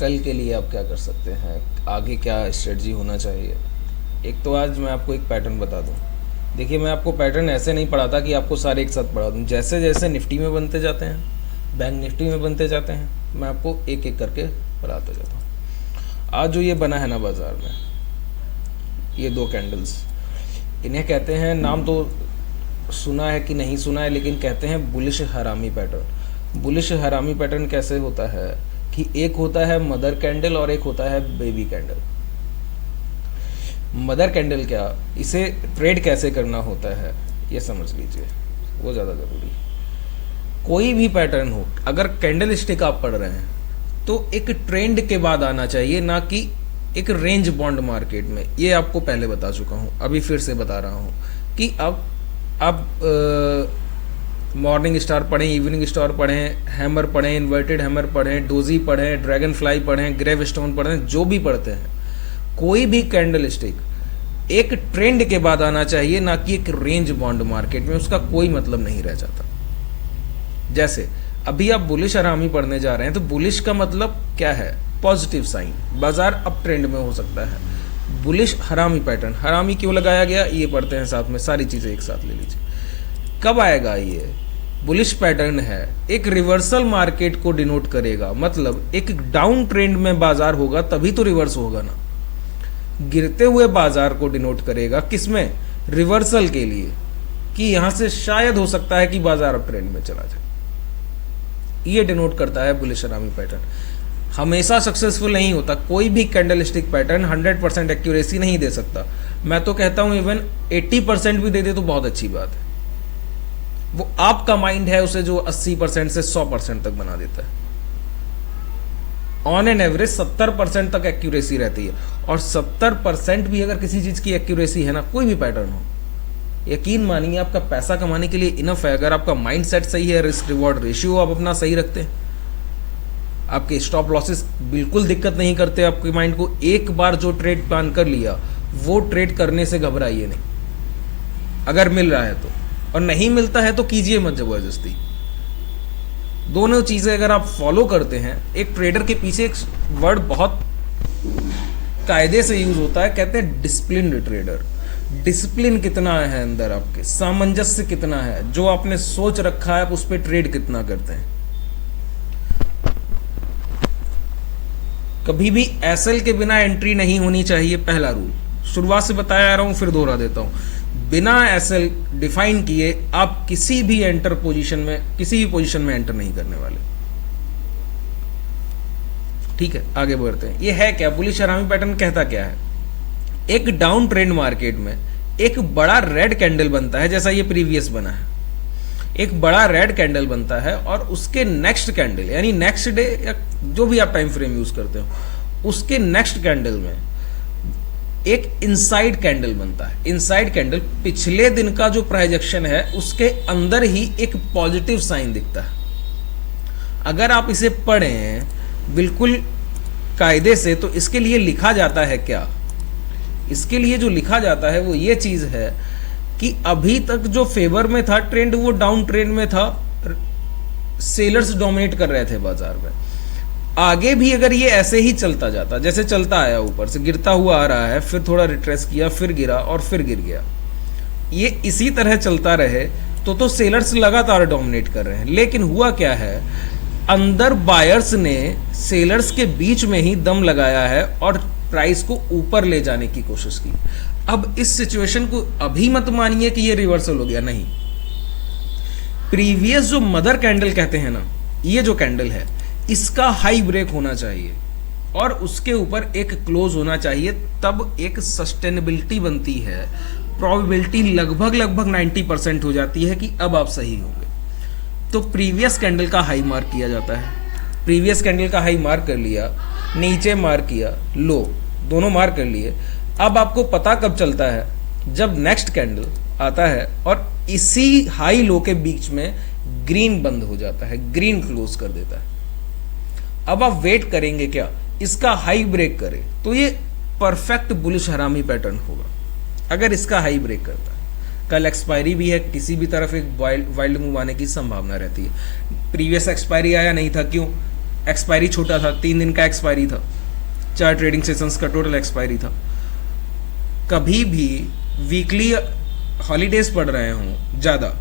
कल के लिए आप क्या कर सकते हैं, आगे क्या स्ट्रेटजी होना चाहिए। एक तो आज मैं आपको एक पैटर्न बता दूं। देखिए, मैं आपको पैटर्न ऐसे नहीं पढ़ाता कि आपको सारे एक साथ पढ़ा दूं। जैसे जैसे निफ्टी में बनते जाते हैं, बैंक निफ्टी में बनते जाते हैं, मैं आपको एक एक करके पढ़ाता जाता हूँ। आज जो ये बना है ना बाज़ार में, ये दो कैंडल्स, इन्हें कहते हैं, नाम तो सुना है कि नहीं सुना है, लेकिन कहते हैं बुलिश हरामी पैटर्न। बुलिश हरामी पैटर्न कैसे होता है कि एक होता है मदर कैंडल और एक होता है बेबी कैंडल। मदर कैंडल क्या, इसे ट्रेड कैसे करना होता है ये समझ लीजिए, वो ज़्यादा ज़रूरी। कोई भी पैटर्न हो, अगर कैंडल स्टिक आप पढ़ रहे हैं तो एक ट्रेंड के बाद आना चाहिए, ना कि एक रेंज बॉन्ड मार्केट में। ये आपको पहले बता चुका हूँ, अभी फिर से बता रहा हूँ कि अब आप मॉर्निंग स्टार पढ़ें, इवनिंग स्टार पढ़ें, हैमर पढ़ें, इन्वर्टेड हैमर पढ़ें, डोजी पढ़ें, ड्रैगन फ्लाई पढ़ें, ग्रेव स्टोन पढ़ें, जो भी पढ़ते हैं, कोई भी कैंडल स्टिक एक ट्रेंड के बाद आना चाहिए, ना कि एक रेंज बॉन्ड मार्केट में। उसका कोई मतलब नहीं रह जाता। जैसे अभी आप बुलिश हरामी पढ़ने जा रहे हैं, तो बुलिश का मतलब क्या है, पॉजिटिव साइन, बाजार अप ट्रेंड में हो सकता है। बुलिश हरामी पैटर्न, हरामी क्यों लगाया गया ये पढ़ते हैं साथ में, सारी चीजें एक साथ ले लीजिए। कब आएगा ये बुलिश पैटर्न है, एक रिवर्सल मार्केट को डिनोट करेगा, मतलब एक डाउन ट्रेंड में बाजार होगा तभी तो रिवर्स होगा ना। गिरते हुए बाजार को डिनोट करेगा, किसमें, रिवर्सल के लिए, कि यहां से शायद हो सकता है कि बाजार अप ट्रेंड में चला जाए। ये डिनोट करता है बुलिश हरामी पैटर्न। हमेशा सक्सेसफुल नहीं होता, कोई भी कैंडल स्टिक पैटर्न 100% एक्यूरेसी नहीं दे सकता। मैं तो कहता हूं इवन 80% भी दे दे तो बहुत अच्छी बात है। वो आपका माइंड है उसे जो 80% से 100% तक बना देता है। ऑन एन एवरेज 70% तक एक्यूरेसी रहती है, और 70% भी अगर किसी चीज की एक्यूरेसी है ना, कोई भी पैटर्न हो, यकीन मानिए आपका पैसा कमाने के लिए इनफ है। अगर आपका माइंड सेट सही है, रिस्क रिवॉर्ड रेशियो आप अपना सही रखते हैं, आपके स्टॉप लॉसेस बिल्कुल दिक्कत नहीं करते आपके माइंड को। एक बार जो ट्रेड प्लान कर लिया, वो ट्रेड करने से घबराइए नहीं, अगर मिल रहा है तो, और नहीं मिलता है तो कीजिए मत जबरदस्ती। दोनों चीजें अगर आप फॉलो करते हैं, एक ट्रेडर के पीछे एक वर्ड बहुत कायदे से यूज होता है, कहते हैं डिसिप्लिन्ड ट्रेडर। डिसिप्लिन कितना है अंदर आपके, सामंजस्य कितना है, जो आपने सोच रखा है आप उस पर ट्रेड कितना करते हैं। कभी भी एसएल के बिना एंट्री नहीं होनी चाहिए, पहला रूल। शुरुआत से बताया आ रहा हूं, फिर दोहरा देता हूं। बिना एसएल डिफाइन किए आप किसी भी पोजीशन में एंटर नहीं करने वाले। ठीक है, आगे बढ़ते हैं। ये है क्या, बुलिश हरामी पैटर्न कहता क्या है, एक डाउन ट्रेंड मार्केट में एक बड़ा रेड कैंडल बनता है, जैसा ये प्रीवियस बना है। एक बड़ा रेड कैंडल बनता है और उसके नेक्स्ट कैंडल, यानी नेक्स्ट डे या जो भी आप टाइम फ्रेम यूज करते हो, उसके नेक्स्ट कैंडल में एक इनसाइड कैंडल बनता है। इनसाइड कैंडल पिछले दिन का जो प्रोजेक्शन है उसके अंदर ही एक पॉजिटिव साइन दिखता है। अगर आप इसे पढ़ें बिल्कुल कायदे से, तो इसके लिए लिखा जाता है क्या, इसके लिए जो लिखा जाता है वो ये चीज है कि अभी तक जो फेवर में था ट्रेंड, वो डाउन ट्रेंड में था, सेलर्स डोमिनेट कर रहे थे बाजार में। आगे भी अगर ये ऐसे ही चलता जाता, जैसे चलता आया, ऊपर से गिरता हुआ आ रहा है, फिर थोड़ा रिट्रेस किया, फिर गिरा और फिर गिर गया, ये इसी तरह चलता रहे तो सेलर्स लगातार डोमिनेट कर रहे हैं। लेकिन हुआ क्या है, अंदर बायर्स ने सेलर्स के बीच में ही दम लगाया है और प्राइस को ऊपर ले जाने की कोशिश की। अब इस सिचुएशन को अभी मत मानिए कि ये रिवर्सल हो गया, नहीं। प्रीवियस जो मदर कैंडल कहते हैं ना, ये जो कैंडल है, इसका हाई ब्रेक होना चाहिए और उसके ऊपर एक क्लोज होना चाहिए, तब एक सस्टेनेबिलिटी बनती है। प्रोबेबिलिटी लगभग 90% हो जाती है कि अब आप सही होंगे। तो प्रीवियस कैंडल का हाई मार्क किया जाता है। प्रीवियस कैंडल का हाई मार्क कर लिया, नीचे मार्क किया, लो, दोनों मार्क कर लिए। अब आपको पता कब चलता है, जब नेक्स्ट कैंडल आता है और इसी हाई लो के बीच में ग्रीन बंद हो जाता है, ग्रीन क्लोज कर देता है। अब आप वेट करेंगे क्या, इसका हाई ब्रेक करे तो ये परफेक्ट बुलिश हरामी पैटर्न होगा। अगर इसका हाई ब्रेक करता है, कल एक्सपायरी भी है, किसी भी तरफ एक वाइल्ड मूव आने की संभावना रहती है। प्रीवियस एक्सपायरी आया नहीं था, क्यों, एक्सपायरी छोटा था, 3 दिन का एक्सपायरी था, 4 ट्रेडिंग सेशंस का टोटल एक्सपायरी था। कभी भी वीकली हॉलीडेज पड़ रहे हों ज़्यादा,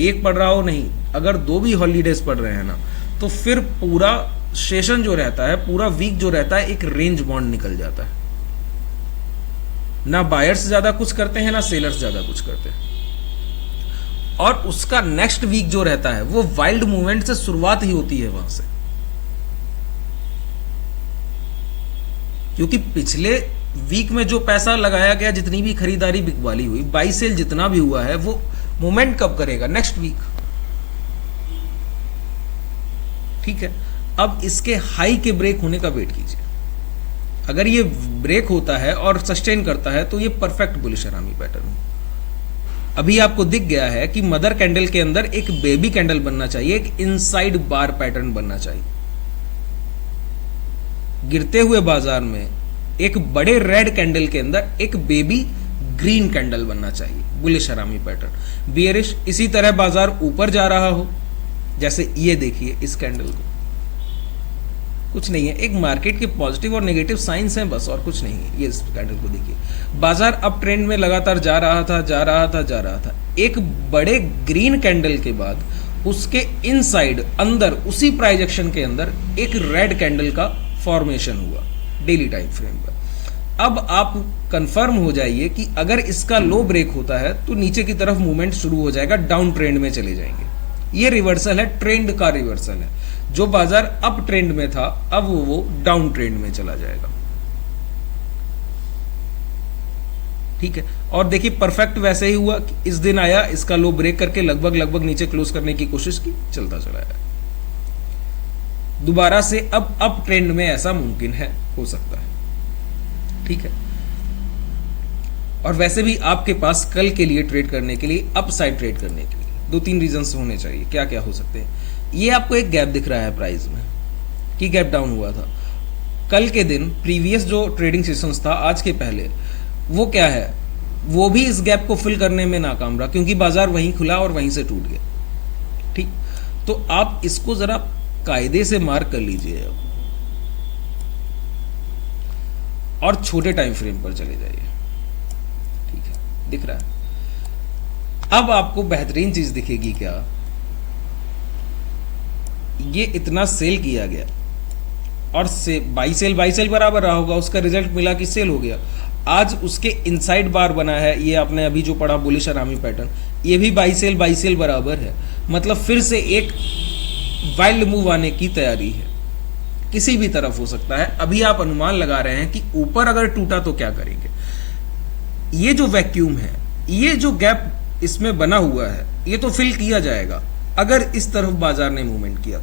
एक पड़ रहा हो नहीं, अगर 2 भी हॉलीडेज पड़ रहे हैं ना, तो फिर पूरा सेशन जो रहता है, पूरा वीक जो रहता है, एक रेंज बॉन्ड निकल जाता है। ना बायर्स ज़्यादा कुछ करते हैं, ना सेलर्स ज़्यादा कुछ करते हैं, और उसका नेक्स्ट वीक जो रहता है वो वाइल्ड मूवमेंट से शुरुआत ही होती है वहां से। क्योंकि पिछले वीक में जो पैसा लगाया गया, जितनी भी खरीदारी बिकवाली हुई, बाई सेल जितना भी हुआ है, वो मूवमेंट कब करेगा? Next week. ठीक है, अब इसके हाई के ब्रेक होने का वेट कीजिए। अगर ये ब्रेक होता है और सस्टेन करता है तो ये परफेक्ट बुलिश हरामी पैटर्न है। अभी आपको दिख गया है कि मदर कैंडल के अंदर एक बेबी कैंडल बनना चाहिए, एक इनसाइड बार पैटर्न बनना चाहिए। गिरते हुए बाजार में एक बड़े रेड कैंडल के अंदर एक बेबी ग्रीन कैंडल बनना चाहिए, बुलिश हरामी पैटर्न। बियरिश इसी तरह बाजार ऊपर जा रहा हो, जैसे ये देखिए इस कैंडल को, कुछ नहीं है, एक मार्केट के पॉजिटिव और नेगेटिव साइंस हैं बस, और कुछ नहीं है। ये इस कैंडल को देखिए, बाजार अप ट्रेंड में लगातार जा रहा था। एक बड़े ग्रीन कैंडल के बाद उसके इनसाइड अंदर उसी प्राइस एक्शन के अंदर एक रेड कैंडल का फॉर्मेशन हुआ डेली टाइम फ्रेम पर। अब आप कंफर्म हो जाइए कि अगर इसका लो ब्रेक होता है तो नीचे की तरफ मूवमेंट शुरू हो जाएगा, डाउन ट्रेंड में चले जाएंगे। ये रिवर्सल है, ट्रेंड का रिवर्सल है। जो बाजार अप ट्रेंड में था अब वो डाउन ट्रेंड में चला जाएगा। ठीक है, और देखिए परफेक्ट वैसे ही हुआ कि इस दिन आया, इसका लो ब्रेक करके लगभग नीचे क्लोज करने की कोशिश की, चलता चला आया। दोबारा से अब अप ट्रेंड में ऐसा मुमकिन है, हो सकता है। ठीक है, और वैसे भी आपके पास कल के लिए ट्रेड करने के लिए, अप साइड ट्रेड करने के लिए 2-3 रीजंस होने चाहिए। क्या क्या हो सकते हैं? ये आपको एक गैप दिख रहा है प्राइस में कि गैप डाउन हुआ था कल के दिन। प्रीवियस जो ट्रेडिंग सेशंस था आज के पहले, वो क्या है, वो भी इस गैप को फिल करने में नाकाम रहा, क्योंकि बाजार वहीं खुला और वहीं से टूट गया। ठीक, तो आप इसको जरा कायदे से मार्क कर लीजिए अब, और छोटे टाइम फ्रेम पर चले जाइए। ठीक है, दिख रहा है? अब आपको बेहतरीन चीज दिखेगी क्या, ये इतना सेल किया गया और बाई सेल बराबर रहा होगा, उसका रिजल्ट मिला कि सेल हो गया। आज उसके इनसाइड बार बना है, ये आपने अभी जो पढ़ा बुलिश हरामी पैटर्न, ये भी बाई सेल बराबर है। मतलब फिर से एक वाइल्ड मूव आने की तैयारी है, किसी भी तरफ हो सकता है। अभी आप अनुमान लगा रहे हैं कि ऊपर अगर टूटा तो क्या करेंगे। ये जो वैक्यूम है, ये जो गैप इसमें बना हुआ है, ये तो फिल किया जाएगा अगर इस तरफ बाजार ने मूवमेंट किया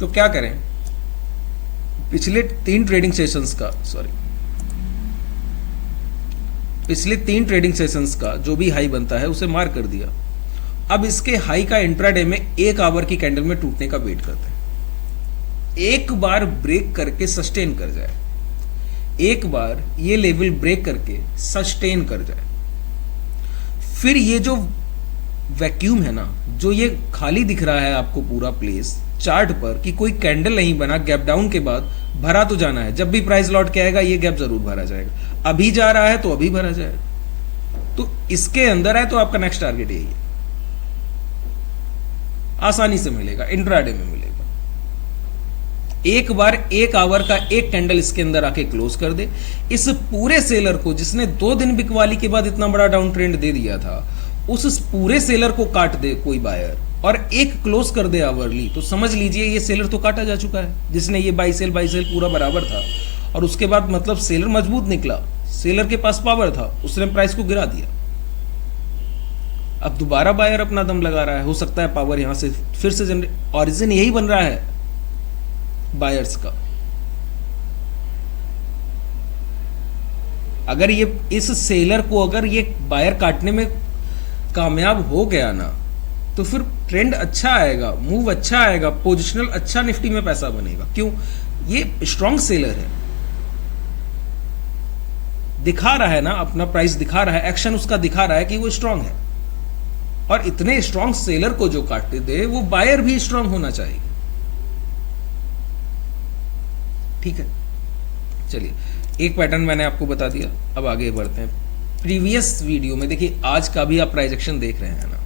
तो क्या करें? पिछले 3 ट्रेडिंग सेशंस का जो भी हाई बनता है उसे मार्क कर दिया। अब इसके हाई का इंट्राडे में 1 आवर की कैंडल में टूटने का वेट करते हैं। एक बार ब्रेक करके सस्टेन कर जाए, एक बार ये लेवल ब्रेक करके सस्टेन कर जाए, फिर ये जो वैक्यूम है ना, जो ये खाली दिख रहा है आपको पूरा प्लेस चार्ट पर कि कोई कैंडल नहीं बना, गैप डाउन के बाद भरा तो जाना है। जब भी प्राइस लौट के आएगा ये गैप जरूर भरा जाएगा। अभी जा रहा है तो अभी भरा जाएगा। तो इसके अंदर है तो आपका नेक्स्ट टारगेट यही है, आसानी से मिलेगा, इंट्राडे में मिलेगा। एक बार 1 आवर का एक कैंडल इसके अंदर आके क्लोज कर दे, इस पूरे सेलर को जिसने 2 दिन बिकवाली के बाद इतना बड़ा डाउन ट्रेंड दे दिया था, उस पूरे सेलर को काट दे कोई बायर और एक क्लोज कर दे आवरली, तो समझ लीजिए ये सेलर तो काटा जा चुका है, जिसने ये बाई सेल पूरा बराबर था। और उसके बाद मतलब सेलर मजबूत निकला, सेलर के पास पावर था, उसने प्राइस को गिरा दिया। अब दोबारा बायर अपना दम लगा रहा है, हो सकता है पावर यहां से फिर से जनरेट, ऑरिजिन यही बन रहा है बायर्स का। अगर ये इस सेलर को अगर ये बायर काटने में कामयाब हो गया ना, तो फिर ट्रेंड अच्छा आएगा, मूव अच्छा आएगा, पोजिशनल अच्छा निफ्टी में पैसा बनेगा। क्यों? ये स्ट्रॉन्ग सेलर है, दिखा रहा है ना, अपना प्राइस दिखा रहा है, एक्शन उसका दिखा रहा है कि वो स्ट्रॉन्ग है। और इतने स्ट्रॉन्ग सेलर को जो काटते दे, वो बायर भी स्ट्रॉन्ग होना चाहिए। ठीक है, चलिए एक पैटर्न मैंने आपको बता दिया, अब आगे बढ़ते हैं। प्रीवियस वीडियो में देखिए, आज का भी आप प्राइस एक्शन देख रहे हैं ना।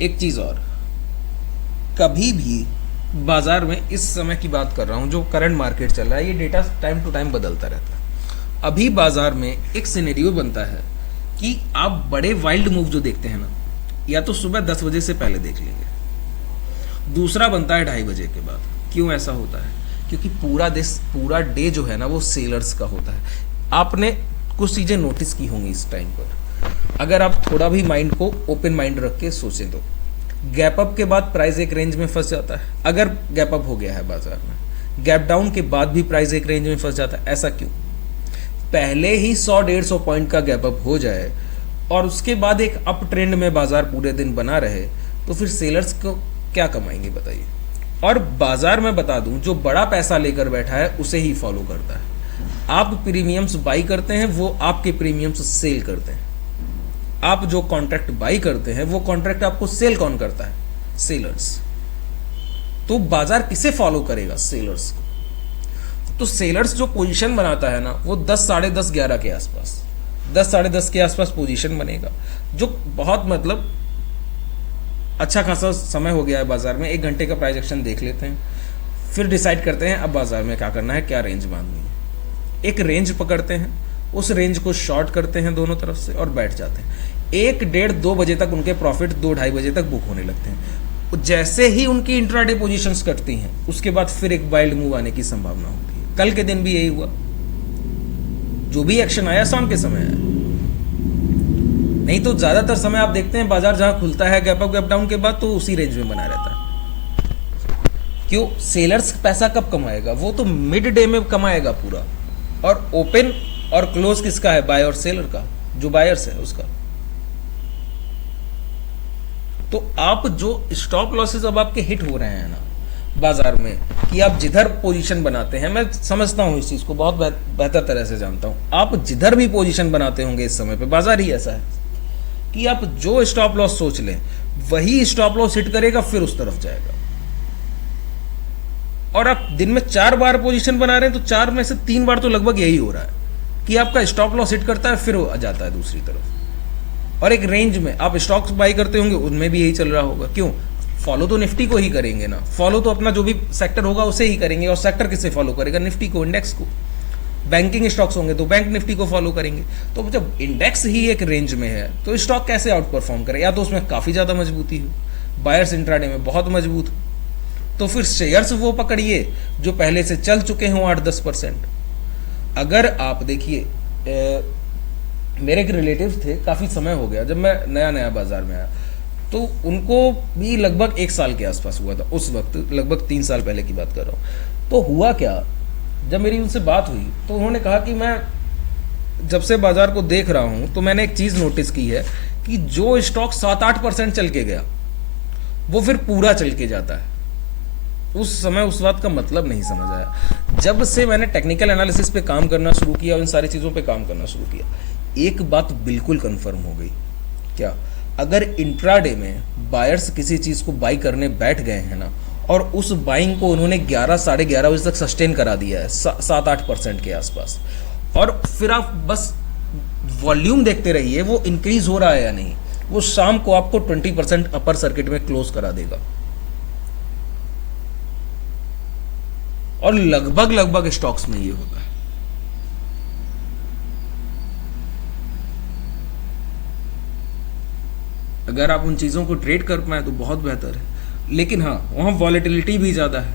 एक चीज और, कभी भी बाजार में, इस समय की बात कर रहा हूं जो करंट मार्केट चल रहा है, ये डेटा टाइम टू टाइम बदलता रहता है। अभी बाजार में एक सिनेरियो बनता है कि आप बड़े वाइल्ड मूव जो देखते हैं ना, या तो सुबह 10 बजे से पहले देख लेंगे, दूसरा बनता है 2:30 बजे के बाद। क्यों ऐसा होता है? क्योंकि पूरा डे जो है ना वो सेलर्स का होता है। आपने कुछ चीजें नोटिस की होंगी इस टाइम पर, अगर आप थोड़ा भी माइंड को ओपन माइंड रख के सोचें तो। गैप अप के बाद प्राइस एक रेंज में फंस जाता है, अगर गैप अप हो गया है बाजार में। गैप डाउन के बाद भी प्राइस एक रेंज में फंस जाता है, ऐसा क्यों? पहले ही 100-150 पॉइंट का गैप अप हो जाए और उसके बाद एक अप ट्रेंड में बाजार पूरे दिन बना रहे, तो फिर सेलर्स को क्या कमाएंगे बताइए। और बाजार में बता दूं, जो बड़ा पैसा लेकर बैठा है उसे ही फॉलो करता है। आप प्रीमियम्स बाई करते हैं, वो आपके प्रीमियम्स सेल करते हैं। आप जो कॉन्ट्रैक्ट बाई करते हैं, वो कॉन्ट्रैक्ट आपको सेल कौन करता है? सेलर्स। तो बाजार किसे फॉलो करेगा? सेलर्स को। तो सेलर्स जो पोजीशन बनाता है ना, वो 10, साढ़े 10, 11 के आसपास, 10, साढ़े 10 के आसपास पोजीशन बनेगा, जो बहुत मतलब अच्छा खासा समय हो गया है बाजार में। 1 घंटे का प्राइस एक्शन देख लेते हैं, फिर डिसाइड करते हैं अब बाजार में क्या करना है, क्या रेंज बांधनी है। एक रेंज पकड़ते हैं, उस रेंज को शॉर्ट करते हैं दोनों तरफ से और बैठ जाते हैं। 1, 1:30, 2 बजे तक उनके प्रॉफिट 2, 2:30 बजे तक बुक होने लगते हैं। जैसे ही उनकी इंट्राडे पोजीशंस कटती हैं, उसके बाद फिर एक वाइल्ड मूव आने की संभावना होती है। कल के दिन भी यही हुआ, जो भी एक्शन आया शाम के समय आया। नहीं तो ज्यादातर समय आप देखते हैं बाजार जहां खुलता है गैप अप गैप डाउन के बाद, तो उसी रेंज में बना रहता है। क्यों? सेलर्स पैसा कब कमाएगा? वो तो मिड डे में कमाएगा पूरा। और ओपन और क्लोज किसका है? बाय और सेलर का, जो बायर्स है उसका। तो आप जो स्टॉप लॉसेस अब आपके हिट हो रहे हैं ना बाजार में, कि आप जिधर पोजीशन बनाते हैं, मैं समझता हूं इस चीज को, बहुत बेहतर तरह से जानता हूं। आप जिधर भी पोजीशन बनाते होंगे इस समय पे, बाजार ही ऐसा है कि आप जो स्टॉप लॉस सोच लें, वही स्टॉप लॉस हिट करेगा, फिर उस तरफ जाएगा। और आप दिन में 4 बार पोजीशन बना रहे हैं, तो 4 में से 3 बार तो लगभग यही हो रहा है कि आपका स्टॉप लॉस हिट करता है, फिर वो आ जाता है दूसरी तरफ। और एक रेंज में आप स्टॉक्स बाई करते होंगे, उनमें भी यही चल रहा होगा। क्यों? फॉलो तो निफ्टी को ही करेंगे ना, फॉलो तो अपना जो भी सेक्टर होगा उसे ही करेंगे। और सेक्टर किसे फॉलो करेगा? निफ्टी को, इंडेक्स को। बैंकिंग स्टॉक्स होंगे तो बैंक निफ्टी को फॉलो करेंगे। तो जब इंडेक्स ही एक रेंज में है, तो स्टॉक कैसे आउट परफॉर्म करे? या तो उसमें काफी ज्यादा मजबूती हो, बायर्स इंट्राडे में बहुत मजबूत हो, तो फिर शेयर्स वो पकड़िए जो पहले से चल चुके हों 8-10%। अगर आप देखिए, मेरे एक रिलेटिव थे, काफी समय हो गया जब मैं नया नया बाजार में आया, तो उनको भी लगभग 1 साल के आसपास हुआ था उस वक्त, लगभग 3 साल पहले की बात कर रहा हूं। तो हुआ क्या, जब मेरी उनसे बात हुई तो उन्होंने कहा कि मैं जब से बाजार को देख रहा हूं, तो मैंने एक चीज नोटिस की है कि जो स्टॉक 7-8% चल के गया, वो फिर पूरा चल के जाता है। उस समय उस बात का मतलब नहीं समझ आया। जब से मैंने टेक्निकल एनालिसिस पे काम करना शुरू किया और इन सारी चीजों पे काम करना शुरू किया, एक बात बिल्कुल कंफर्म हो गई। क्या? अगर इंट्राडे में बायर्स किसी चीज को बाई करने बैठ गए हैं ना, और उस बाइंग को उन्होंने 11, साढ़े 11 बजे तक सस्टेन करा दिया है 7-8% के आसपास, और फिर आप बस वॉल्यूम देखते रहिए वो इंक्रीज हो रहा है या नहीं, वो शाम को आपको 20% अपर सर्किट में क्लोज करा देगा। और लगभग स्टॉक्स में ये होता है। अगर आप उन चीजों को ट्रेड कर पाए तो बहुत बेहतर है, लेकिन हाँ, वहां वॉलेटिलिटी भी ज्यादा है।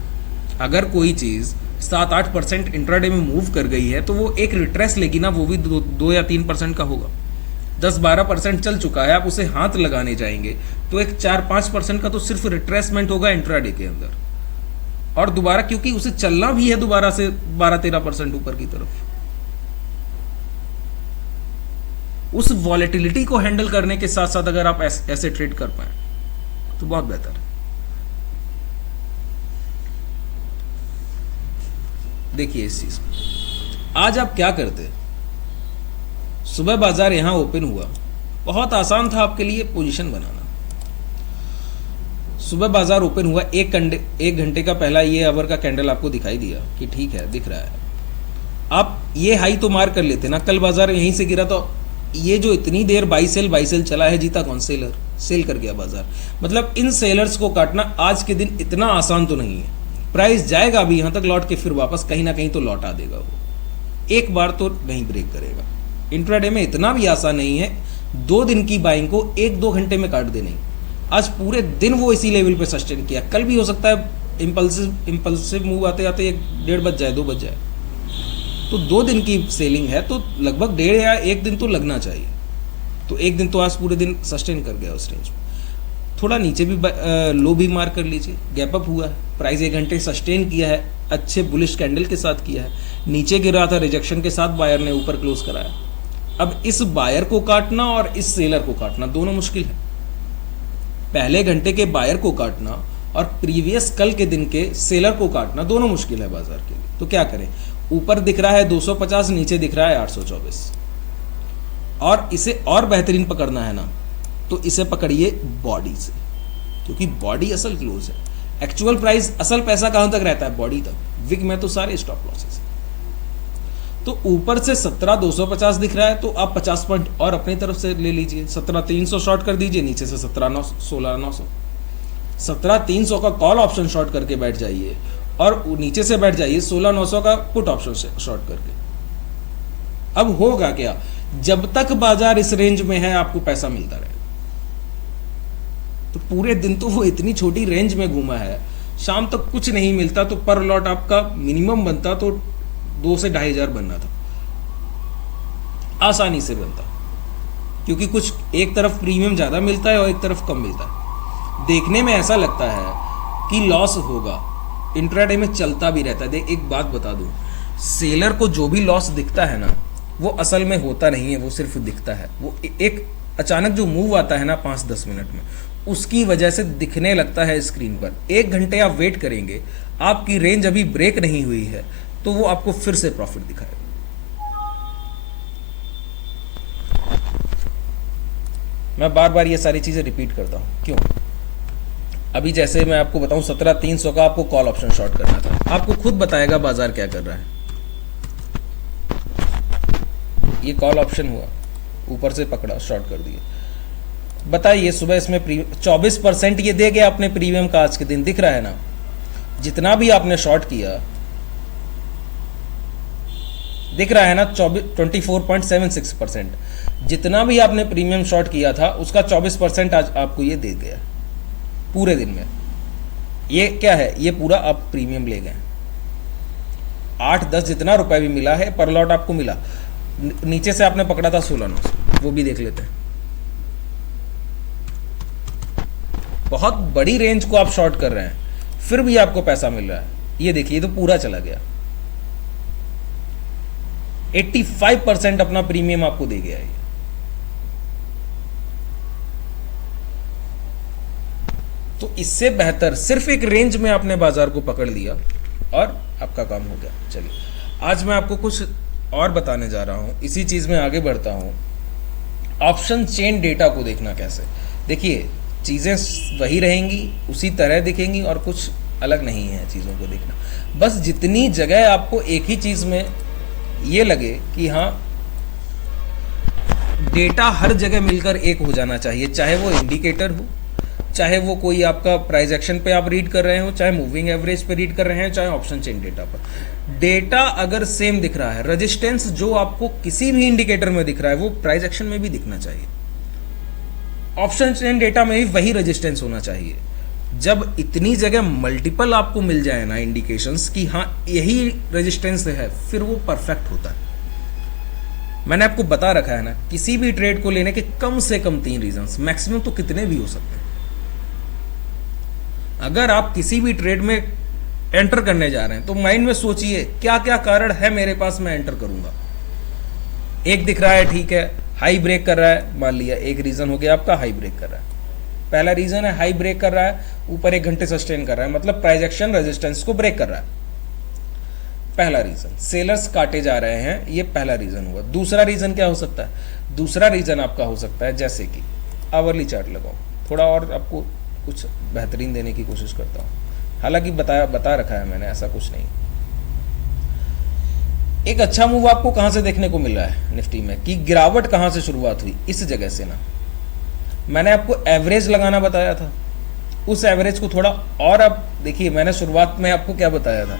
अगर कोई चीज 7-8% इंट्राडे में मूव कर गई है, तो वो एक रिट्रेस लेगी ना, वो भी 2 या 3% का होगा। 10-12% चल चुका है, आप उसे हाथ लगाने जाएंगे तो एक 4-5% का तो सिर्फ रिट्रेसमेंट होगा इंट्राडे के अंदर, और दोबारा क्योंकि उसे चलना भी है दोबारा से 12-13% ऊपर की तरफ। उस वॉलेटिलिटी को हैंडल करने के साथ साथ अगर आप ऐसे ट्रेड कर पाए तो बहुत बेहतर है। देखिए इस चीज को, आज आप क्या करते? सुबह बाजार यहां ओपन हुआ, बहुत आसान था आपके लिए पोजीशन बनाना। सुबह बाजार ओपन हुआ, एक घंटे का पहला ये आवर का कैंडल आपको दिखाई दिया कि ठीक है, दिख रहा है। आप ये हाई तो मार कर लेते ना, कल बाजार यहीं से गिरा तो ये जो इतनी देर बाई सेल चला है, जीता कौन? सेलर, सेल कर गया बाजार। मतलब इन सेलर्स को काटना आज के दिन इतना आसान तो नहीं है। प्राइस जाएगा अभी यहाँ तक लौट के, फिर वापस कहीं ना कहीं तो लौटा देगा वो, एक बार तो नहीं ब्रेक करेगा। इंट्राडे में इतना भी आसान नहीं है 2 दिन की बाइंग को 1-2 घंटे में काट देने। आज पूरे दिन वो इसी लेवल पे सस्टेन किया, कल भी हो सकता है इंपल्सिव मूव आते आते 1:30 बज जाए, 2 बज जाए। तो 2 दिन की सेलिंग है तो लगभग 1.5 या 1 दिन तो लगना चाहिए। तो 1 दिन तो आज पूरे दिन सस्टेन कर गया उस रेंज में। थोड़ा नीचे भी लो भी मार कर लीजिए, गैप अप हुआ है, प्राइस 1 घंटे सस्टेन किया है, अच्छे बुलिश कैंडल के साथ किया है, नीचे गिरा था रिजेक्शन के साथ, बायर ने ऊपर क्लोज कराया। अब इस बायर को काटना और इस सेलर को काटना दोनों मुश्किल है। पहले घंटे के बायर को काटना और प्रीवियस कल के दिन के सेलर को काटना दोनों मुश्किल है बाजार के लिए। तो क्या करें? ऊपर दिख रहा है 250, नीचे दिख रहा है 824, और इसे और बेहतरीन पकड़ना है ना तो इसे पकड़िए बॉडी से, क्योंकि बॉडी असल क्लोज है। एक्चुअल प्राइस, असल पैसा कहां तक रहता है? बॉडी तक। विग में तो सारे स्टॉप लॉसेस। तो ऊपर से 17,250 दिख रहा है तो आप 50 पॉइंट और अपनी तरफ से ले लीजिए, 17,300 शॉर्ट कर दीजिए, नीचे से 16,900 17,300 का कॉल ऑप्शन शॉर्ट करके बैठ जाइए और नीचे से बैठ जाइए 16,900 का पुट ऑप्शन शॉर्ट करके। अब होगा क्या? जब तक बाजार इस रेंज में है आपको पैसा मिलता रहेगा। तो पूरे दिन तो वो इतनी छोटी रेंज में घूमा है, शाम तक कुछ नहीं मिलता तो पर लॉट आपका मिनिमम बनता तो 2 से 2,500 बनना था, आसानी से बनता, क्योंकि कुछ एक तरफ प्रीमियम ज्यादा मिलता है और एक तरफ कम मिलता है। देखने में ऐसा लगता है कि लॉस होगा, इंट्राडे में चलता भी रहता है। देख एक बात बता दूं, सेलर को जो भी लॉस दिखता है ना वो असल में होता नहीं है, वो सिर्फ दिखता है। वो एक अचानक जो मूव आता है ना 5-10 मिनट में, उसकी वजह से दिखने लगता है स्क्रीन पर। 1 घंटे आप वेट करेंगे, आपकी रेंज अभी ब्रेक नहीं हुई है तो वो आपको फिर से प्रॉफिट दिखाएगा। मैं बार बार ये सारी चीजें रिपीट करता हूं, क्यों? अभी जैसे मैं आपको बताऊं 17,300 का आपको कॉल ऑप्शन शॉर्ट करना था, आपको खुद बताएगा बाजार क्या कर रहा है। ये कॉल ऑप्शन हुआ, ऊपर से पकड़ा, शॉर्ट कर दिया। बताइए सुबह इसमें 24% ये दे गया अपने प्रीमियम का आज के दिन, दिख रहा है ना? जितना भी आपने शॉर्ट किया दिख रहा है ना, 24.76%। जितना भी आपने प्रीमियम शॉर्ट किया था उसका 24% आज आपको ये दे गया पूरे दिन में। ये क्या है? ये पूरा आप प्रीमियम ले गए। 8-10 जितना रुपए भी मिला है पर लॉट आपको मिला। नीचे से आपने पकड़ा था 16,900, वो भी देख लेते हैं। बहुत बड़ी रेंज को आप शॉर्ट कर रहे हैं फिर भी आपको पैसा मिल रहा है। ये देखिए, तो पूरा चला गया, 85% अपना प्रीमियम आपको दे गया है। तो इससे बेहतर सिर्फ एक रेंज में आपने बाजार को पकड़ लिया और आपका काम हो गया। चलिए आज मैं आपको कुछ और बताने जा रहा हूं, इसी चीज में आगे बढ़ता हूं। ऑप्शन चेन डेटा को देखना कैसे। देखिए चीजें वही रहेंगी, उसी तरह दिखेंगी और कुछ अलग नहीं है चीजों को देखना। बस जितनी जगह आपको एक ही चीज में ये लगे कि हाँ डेटा हर जगह मिलकर एक हो जाना चाहिए, चाहे वो इंडिकेटर हो, चाहे वो कोई आपका प्राइस एक्शन पे आप रीड कर रहे हो, चाहे मूविंग एवरेज पे रीड कर रहे हैं, चाहे ऑप्शन चेन डेटा पर। डेटा अगर सेम दिख रहा है, रेजिस्टेंस जो आपको किसी भी इंडिकेटर में दिख रहा है वो प्राइस एक्शन में भी दिखना चाहिए। ऑप्शन चेन डेटा में भी वही रेजिस्टेंस होना चाहिए। जब इतनी जगह मल्टीपल आपको मिल जाए ना इंडिकेशंस कि हाँ यही रेजिस्टेंस है, फिर वो परफेक्ट होता है। मैंने आपको बता रखा है ना, किसी भी ट्रेड को लेने के कम से कम 3 रीजंस, मैक्सिमम तो कितने भी हो सकते हैं। अगर आप किसी भी ट्रेड में एंटर करने जा रहे हैं तो माइंड में सोचिए क्या क्या कारण है मेरे पास, मैं एंटर करूंगा। एक दिख रहा है, ठीक है, हाई ब्रेक कर रहा है, मान लिया एक रीजन हो गया आपका, हाई ब्रेक कर रहा है। पहला रीजन है हाई ब्रेक कर रहा है, ऊपर 1 घंटे सस्टेन कर रहा है, मतलब प्राइस एक्शन रेजिस्टेंस को ब्रेक कर रहा है। पहला रीजन सेलर्स काटे जा रहे हैं, ये पहला रीजन हुआ। दूसरा रीजन क्या हो सकता है? दूसरा रीजन आपका हो सकता है जैसे कि आवरली चार्ट लगाओ, थोड़ा और आपको कुछ बेहतरीन देने की कोशिश करता हूँ। हालांकि बता रखा है मैंने, ऐसा कुछ नहीं। एक अच्छा मूव आपको कहाँ से देखने को मिल रहा है निफ्टी में, कि गिरावट कहाँ से शुरुआत हुई, इस जगह से ना। मैंने आपको एवरेज लगाना बताया था, उस एवरेज को थोड़ा और आप देखिए। मैंने शुरुआत में आपको क्या बताया था,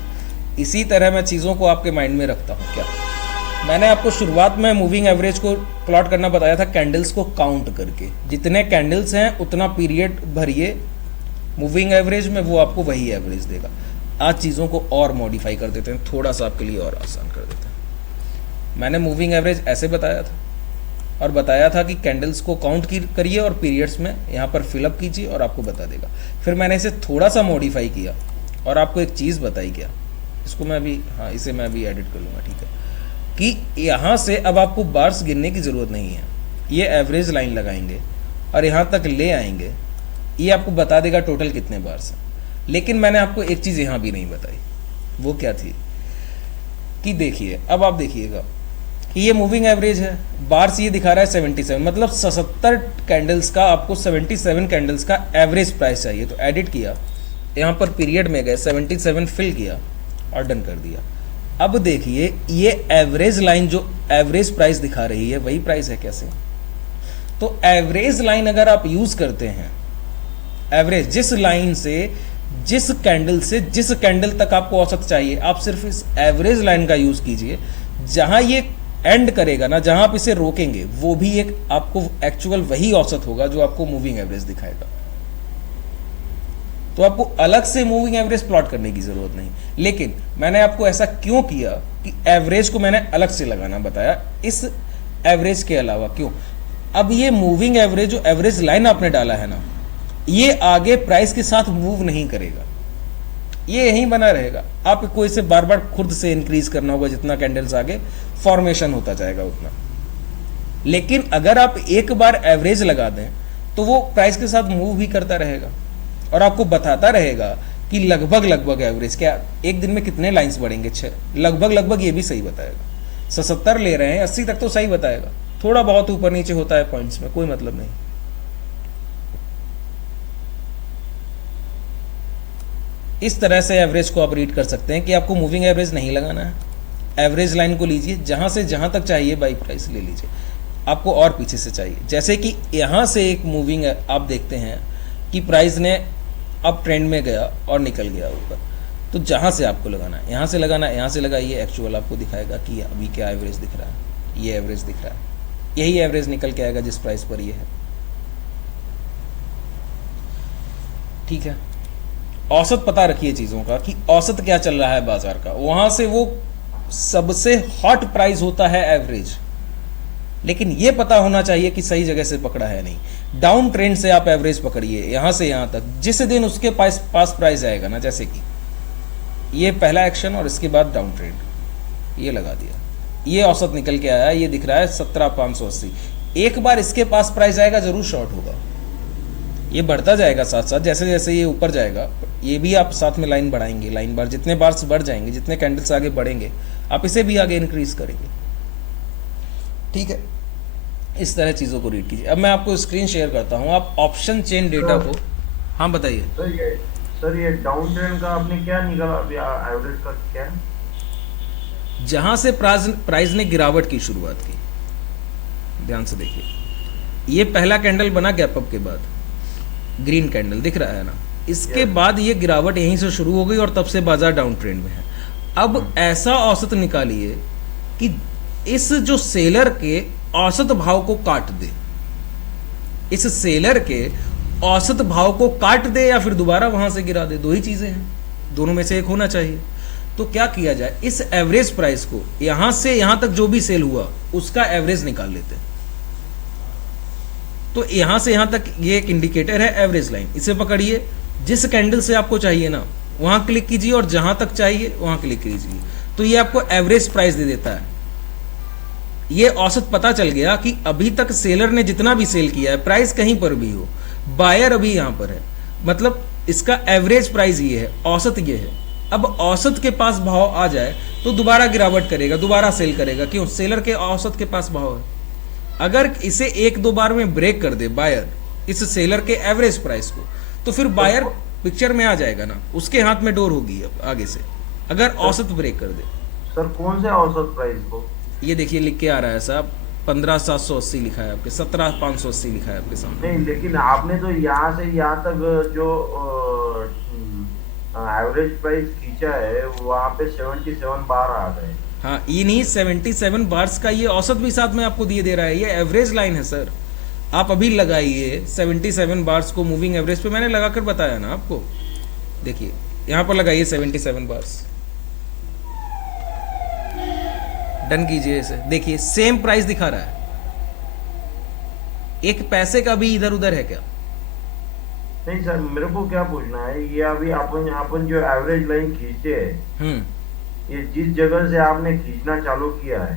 इसी तरह मैं चीज़ों को आपके माइंड में रखता हूँ। क्या मैंने आपको शुरुआत में मूविंग एवरेज को प्लॉट करना बताया था, कैंडल्स को काउंट करके, जितने कैंडल्स हैं उतना पीरियड भरिए मूविंग एवरेज में, वो आपको वही एवरेज देगा। आज चीज़ों को और मॉडिफाई कर देते हैं, थोड़ा सा आपके लिए और आसान कर देते हैं। मैंने मूविंग एवरेज ऐसे बताया था, और बताया था कि कैंडल्स को काउंट करिए और पीरियड्स में यहाँ पर फिलअप कीजिए और आपको बता देगा। फिर मैंने इसे थोड़ा सा मॉडिफाई किया और आपको एक चीज़ बताई। क्या इसको मैं अभी, हाँ इसे मैं अभी एडिट कर लूँगा, ठीक है, कि यहाँ से अब आपको बार्स गिनने की ज़रूरत नहीं है। ये एवरेज लाइन लगाएंगे और यहाँ तक ले आएंगे, ये आपको बता देगा टोटल कितने बार्स हैं। लेकिन मैंने आपको एक चीज़ यहाँ भी नहीं बताई, वो क्या थी, कि देखिए अब आप देखिएगा कि ये मूविंग एवरेज है, बार्स ये दिखा रहा है 77, मतलब 77 कैंडल्स का, आपको 77 कैंडल्स का एवरेज प्राइस चाहिए। तो एडिट किया, यहाँ पर पीरियड में गए, 77 फिल किया और डन कर दिया। अब देखिए ये एवरेज लाइन जो एवरेज प्राइस दिखा रही है वही प्राइस है कैसे। तो एवरेज लाइन अगर आप यूज करते हैं, एवरेज जिस लाइन से जिस कैंडल तक आपको औसत चाहिए, आप सिर्फ इस एवरेज लाइन का यूज कीजिए। जहां ये एंड करेगा ना, जहां आप इसे रोकेंगे, वो भी एक आपको एक्चुअल वही औसत होगा जो आपको मूविंग एवरेज दिखाएगा। तो आपको अलग से मूविंग एवरेज प्लॉट करने की जरूरत नहीं। लेकिन मैंने आपको ऐसा क्यों किया कि एवरेज को मैंने अलग से लगाना बताया इस एवरेज के अलावा। क्यों? अब ये मूविंग एवरेज जो एवरेज लाइन आपने डाला है ना, ये आगे प्राइस के साथ मूव नहीं करेगा, ये यहीं बना रहेगा। आपको इसे बार बार खुद से इंक्रीज करना होगा, जितना कैंडल्स आगे फॉर्मेशन होता जाएगा उतना। लेकिन अगर आप एक बार एवरेज लगा दें तो वो प्राइस के साथ मूव भी करता रहेगा और आपको बताता रहेगा कि लगभग एवरेज क्या एक दिन में कितने लाइंस बढ़ेंगे, 6 लगभग ये भी सही बताएगा। 77 ले रहे हैं, 80 तक तो सही बताएगा, थोड़ा बहुत ऊपर नीचे होता है पॉइंट्स में, कोई मतलब नहीं। इस तरह से एवरेज को आप रीड कर सकते हैं कि आपको मूविंग एवरेज नहीं लगाना है, एवरेज लाइन को लीजिए, जहां से जहां तक चाहिए बाई प्राइस ले लीजिए। आपको और पीछे से चाहिए, जैसे कि यहां से एक मूविंग आप देखते हैं कि प्राइस ने अब ट्रेंड में गया और निकल गया ऊपर, तो जहां से आपको लगाना है, यहां से लगाना है, यहां से लगाइए, एक्चुअल आपको दिखाएगा कि अभी क्या एवरेज दिख रहा है, ये एवरेज दिख रहा है, यही एवरेज निकल के आएगा जिस प्राइस पर ये है। ठीक है, औसत पता रखिए चीजों का कि औसत क्या चल रहा है बाजार का, वहां से वो सबसे हॉट प्राइस होता है एवरेज। लेकिन ये पता होना चाहिए कि सही जगह से पकड़ा है नहीं। डाउन ट्रेंड से आप एवरेज पकड़िए यहां से यहां तक, जिस दिन उसके पास प्राइस आएगा ना, जैसे कि ये पहला एक्शन और इसके बाद डाउन ट्रेंड ये लगा दिया, ये औसत निकल के आया, ये दिख रहा है 17,580। एक बार इसके पास प्राइस आएगा जरूर शॉर्ट होगा, ये बढ़ता जाएगा साथ साथ, जैसे जैसे ये ऊपर जाएगा ये भी आप साथ में लाइन बढ़ाएंगे, लाइन बार जितने बार बढ़ जाएंगे, जितने कैंडल्स आगे बढ़ेंगे, आप इसे भी आगे इंक्रीज करेंगे। ठीक है, इस तरह चीज़ों को रीड कीजिए। अब मैं आपको स्क्रीन शेयर करता हूँ, आप ऑप्शन चेन डेटा को, हाँ बताइए सर ये डाउन ट्रेंड का आपने क्या निकाला एवरेज का क्या? जहां से प्राइस ने गिरावट की शुरुआत की, ध्यान से देखिए, ये पहला कैंडल बना गैप अप के बाद, ग्रीन कैंडल दिख रहा है ना, इसके बाद ये गिरावट यहीं से शुरू हो गई और तब से बाजार डाउन ट्रेंड में है। अब ऐसा औसत निकालिए कि इस जो सेलर के औसत भाव को काट दे, इस सेलर के औसत भाव को काट दे या फिर दोबारा वहां से गिरा दे, दो ही चीजें हैं, दोनों में से एक होना चाहिए। तो क्या किया जाए, इस एवरेज प्राइस को यहां से यहां तक जो भी सेल हुआ उसका एवरेज निकाल लेते हैं। तो यहां से यहां तक ये एक इंडिकेटर है एवरेज लाइन, इसे पकड़िए, जिस कैंडल से आपको चाहिए ना वहां क्लिक कीजिए और जहां तक चाहिए वहां क्लिक कीजिए, तो ये आपको एवरेज प्राइस दे देता है। ये औसत पता चल गया कि अभी तक सेलर ने जितना भी सेल किया है, प्राइस कहीं पर भी हो, बायर अभी यहां पर है, मतलब इसका एवरेज प्राइस ये है, औसत ये है। अब औसत के पास भाव आ जाए तो दोबारा गिरावट करेगा, दोबारा सेल करेगा, क्यों? सेलर के औसत के पास भाव है। अगर इसे एक दो बार में ब्रेक कर दे बायर इस सेलर के एवरेज प्राइस को, तो फिर बायर पिक्चर में आ जाएगा ना, उसके हाथ में डोर होगी अब आगे से, अगर औसत ब्रेक कर दे। सर कौन से औसत प्राइस को? ये देखिए लिख के आ रहा है साहब, 15,780 लिखा है आपके, 17,580 लिखा है आपके सामने। नहीं, लेकिन आपने तो यहाँ से यहाँ तक जो एवरेज प्राइस खींचा है वहाँ पे 77 बार आ गए। हाँ, ये नहीं 77 बार्स का ये औसत भी साथ में आपको दिए दे रहा है, ये एवरेज लाइन है सर। आप अभी लगाइए 77 बार्स को मूविंग एवरेज पे, मैंने लगाकर बताया ना आपको। देखिए यहाँ पर लगाइए 77 बार्स, डन कीजिए इसे, देखिए सेम प्राइस दिखा रहा है, एक पैसे का भी इधर उधर है क्या? नहीं सर, मेरे को क्या पूछना है, ये अभी अपन अपन जो एवरेज लाइन खींचे है, ये जिस जगह से आपने खींचना चालू किया है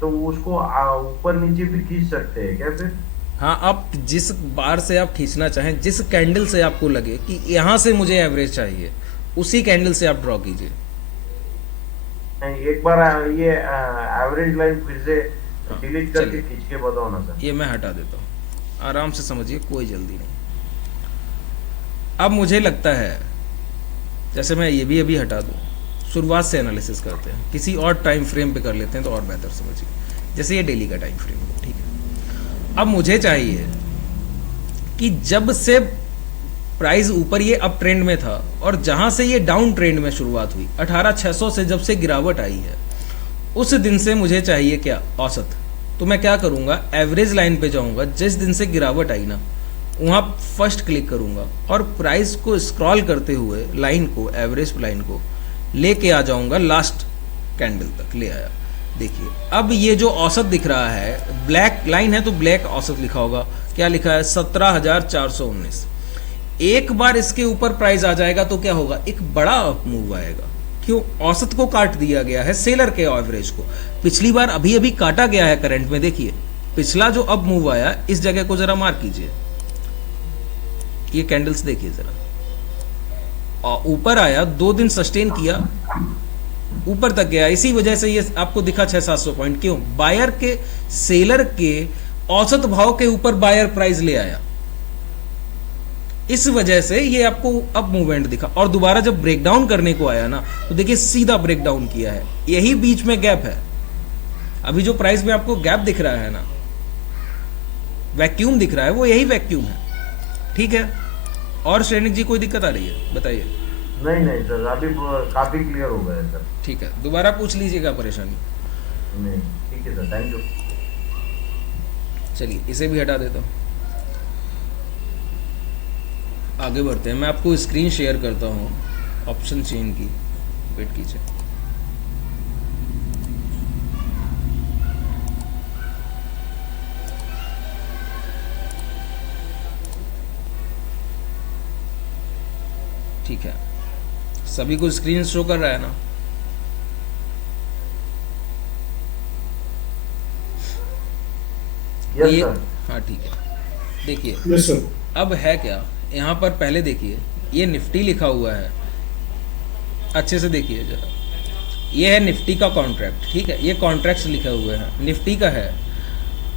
तो उसको ऊपर नीचे भी खींच सकते हैं क्या फिर? हाँ, आप जिस बार से आप खींचना चाहें, जिस कैंडल से आपको लगे कि यहाँ से मुझे एवरेज चाहिए, उसी कैंडल से आप ड्रॉ कीजिए। नहीं, एक बार ये एवरेज लाइन फिर से डिलीट करके खींच के बताओ ना सर। ये मैं हटा देता हूँ, आराम से समझिए, कोई जल्दी नहीं। अब मुझे लगता है जैसे मैं ये भी अभी हटा दूँ, शुरुआत से एनालिसिस करते हैं, किसी और टाइम फ्रेम पे कर लेते हैं तो और बेहतर समझिए। जैसे ये डेली का टाइम फ्रेम है, ठीक है। अब मुझे चाहिए कि जब से प्राइस ऊपर ये अप ट्रेंड में था और जहां से ये डाउन ट्रेंड में शुरुआत हुई 18,600 से जब से गिरावट आई है, उस दिन से मुझे चाहिए क्या? औसत। तो मैं क्या करूंगा, एवरेज लाइन पे जाऊंगा, जिस दिन से गिरावट आई ना वहां फर्स्ट क्लिक करूंगा और प्राइस को स्क्रॉल करते हुए लाइन को, एवरेज लाइन को लेके आ जाऊंगा लास्ट कैंडल तक, ले आया। देखिए अब ये जो औसत दिख रहा है, ब्लैक लाइन है तो ब्लैक औसत लिखा होगा, क्या लिखा है? 17,419। एक बार इसके ऊपर प्राइस आ जाएगा तो क्या होगा? एक बड़ा अप मूव आएगा। क्यों? औसत को काट दिया गया है, सेलर के एवरेज को। पिछली बार अभी अभी काटा गया है करंट में, देखिए पिछला जो अप मूव आया इस जगह को जरा मार्क कीजिए, ये कैंडल्स देखिए जरा, ऊपर आया, 2 दिन सस्टेन किया, ऊपर तक गया, इसी वजह से ये आपको दिखा 600-700 पॉइंट। क्यों? बायर के, सेलर के औसत भाव के ऊपर बायर प्राइस ले आया, इस वजह से ये आपको अप मूवमेंट दिखा। और दोबारा जब ब्रेकडाउन करने को आया ना तो देखिए सीधा ब्रेकडाउन किया है, यही बीच में गैप है। अभी जो प्राइस में आपको गैप दिख रहा है ना, वैक्यूम दिख रहा है, वो यही वैक्यूम है, ठीक है। और श्रेणिक जी कोई दिक्कत आ रही है बताइए? नहीं नहीं सर, अभी काफी क्लियर हो गया सर। ठीक है, दोबारा पूछ लीजिएगा परेशानी। नहीं ठीक है सर, थैंक यू। चलिए इसे भी हटा देता हूँ, आगे बढ़ते हैं। मैं आपको स्क्रीन शेयर करता हूँ ऑप्शन चेन की, वेट कीजिए। ठीक है, सभी को स्क्रीन शो कर रहा है ना? Yes sir. हाँ ठीक है, देखिए यस सर। अब है क्या, यहाँ पर पहले देखिए ये निफ्टी लिखा हुआ है, अच्छे से देखिए जरा, ये है निफ्टी का कॉन्ट्रैक्ट, ठीक है, ये कॉन्ट्रैक्ट्स लिखे हुए हैं, निफ्टी का है।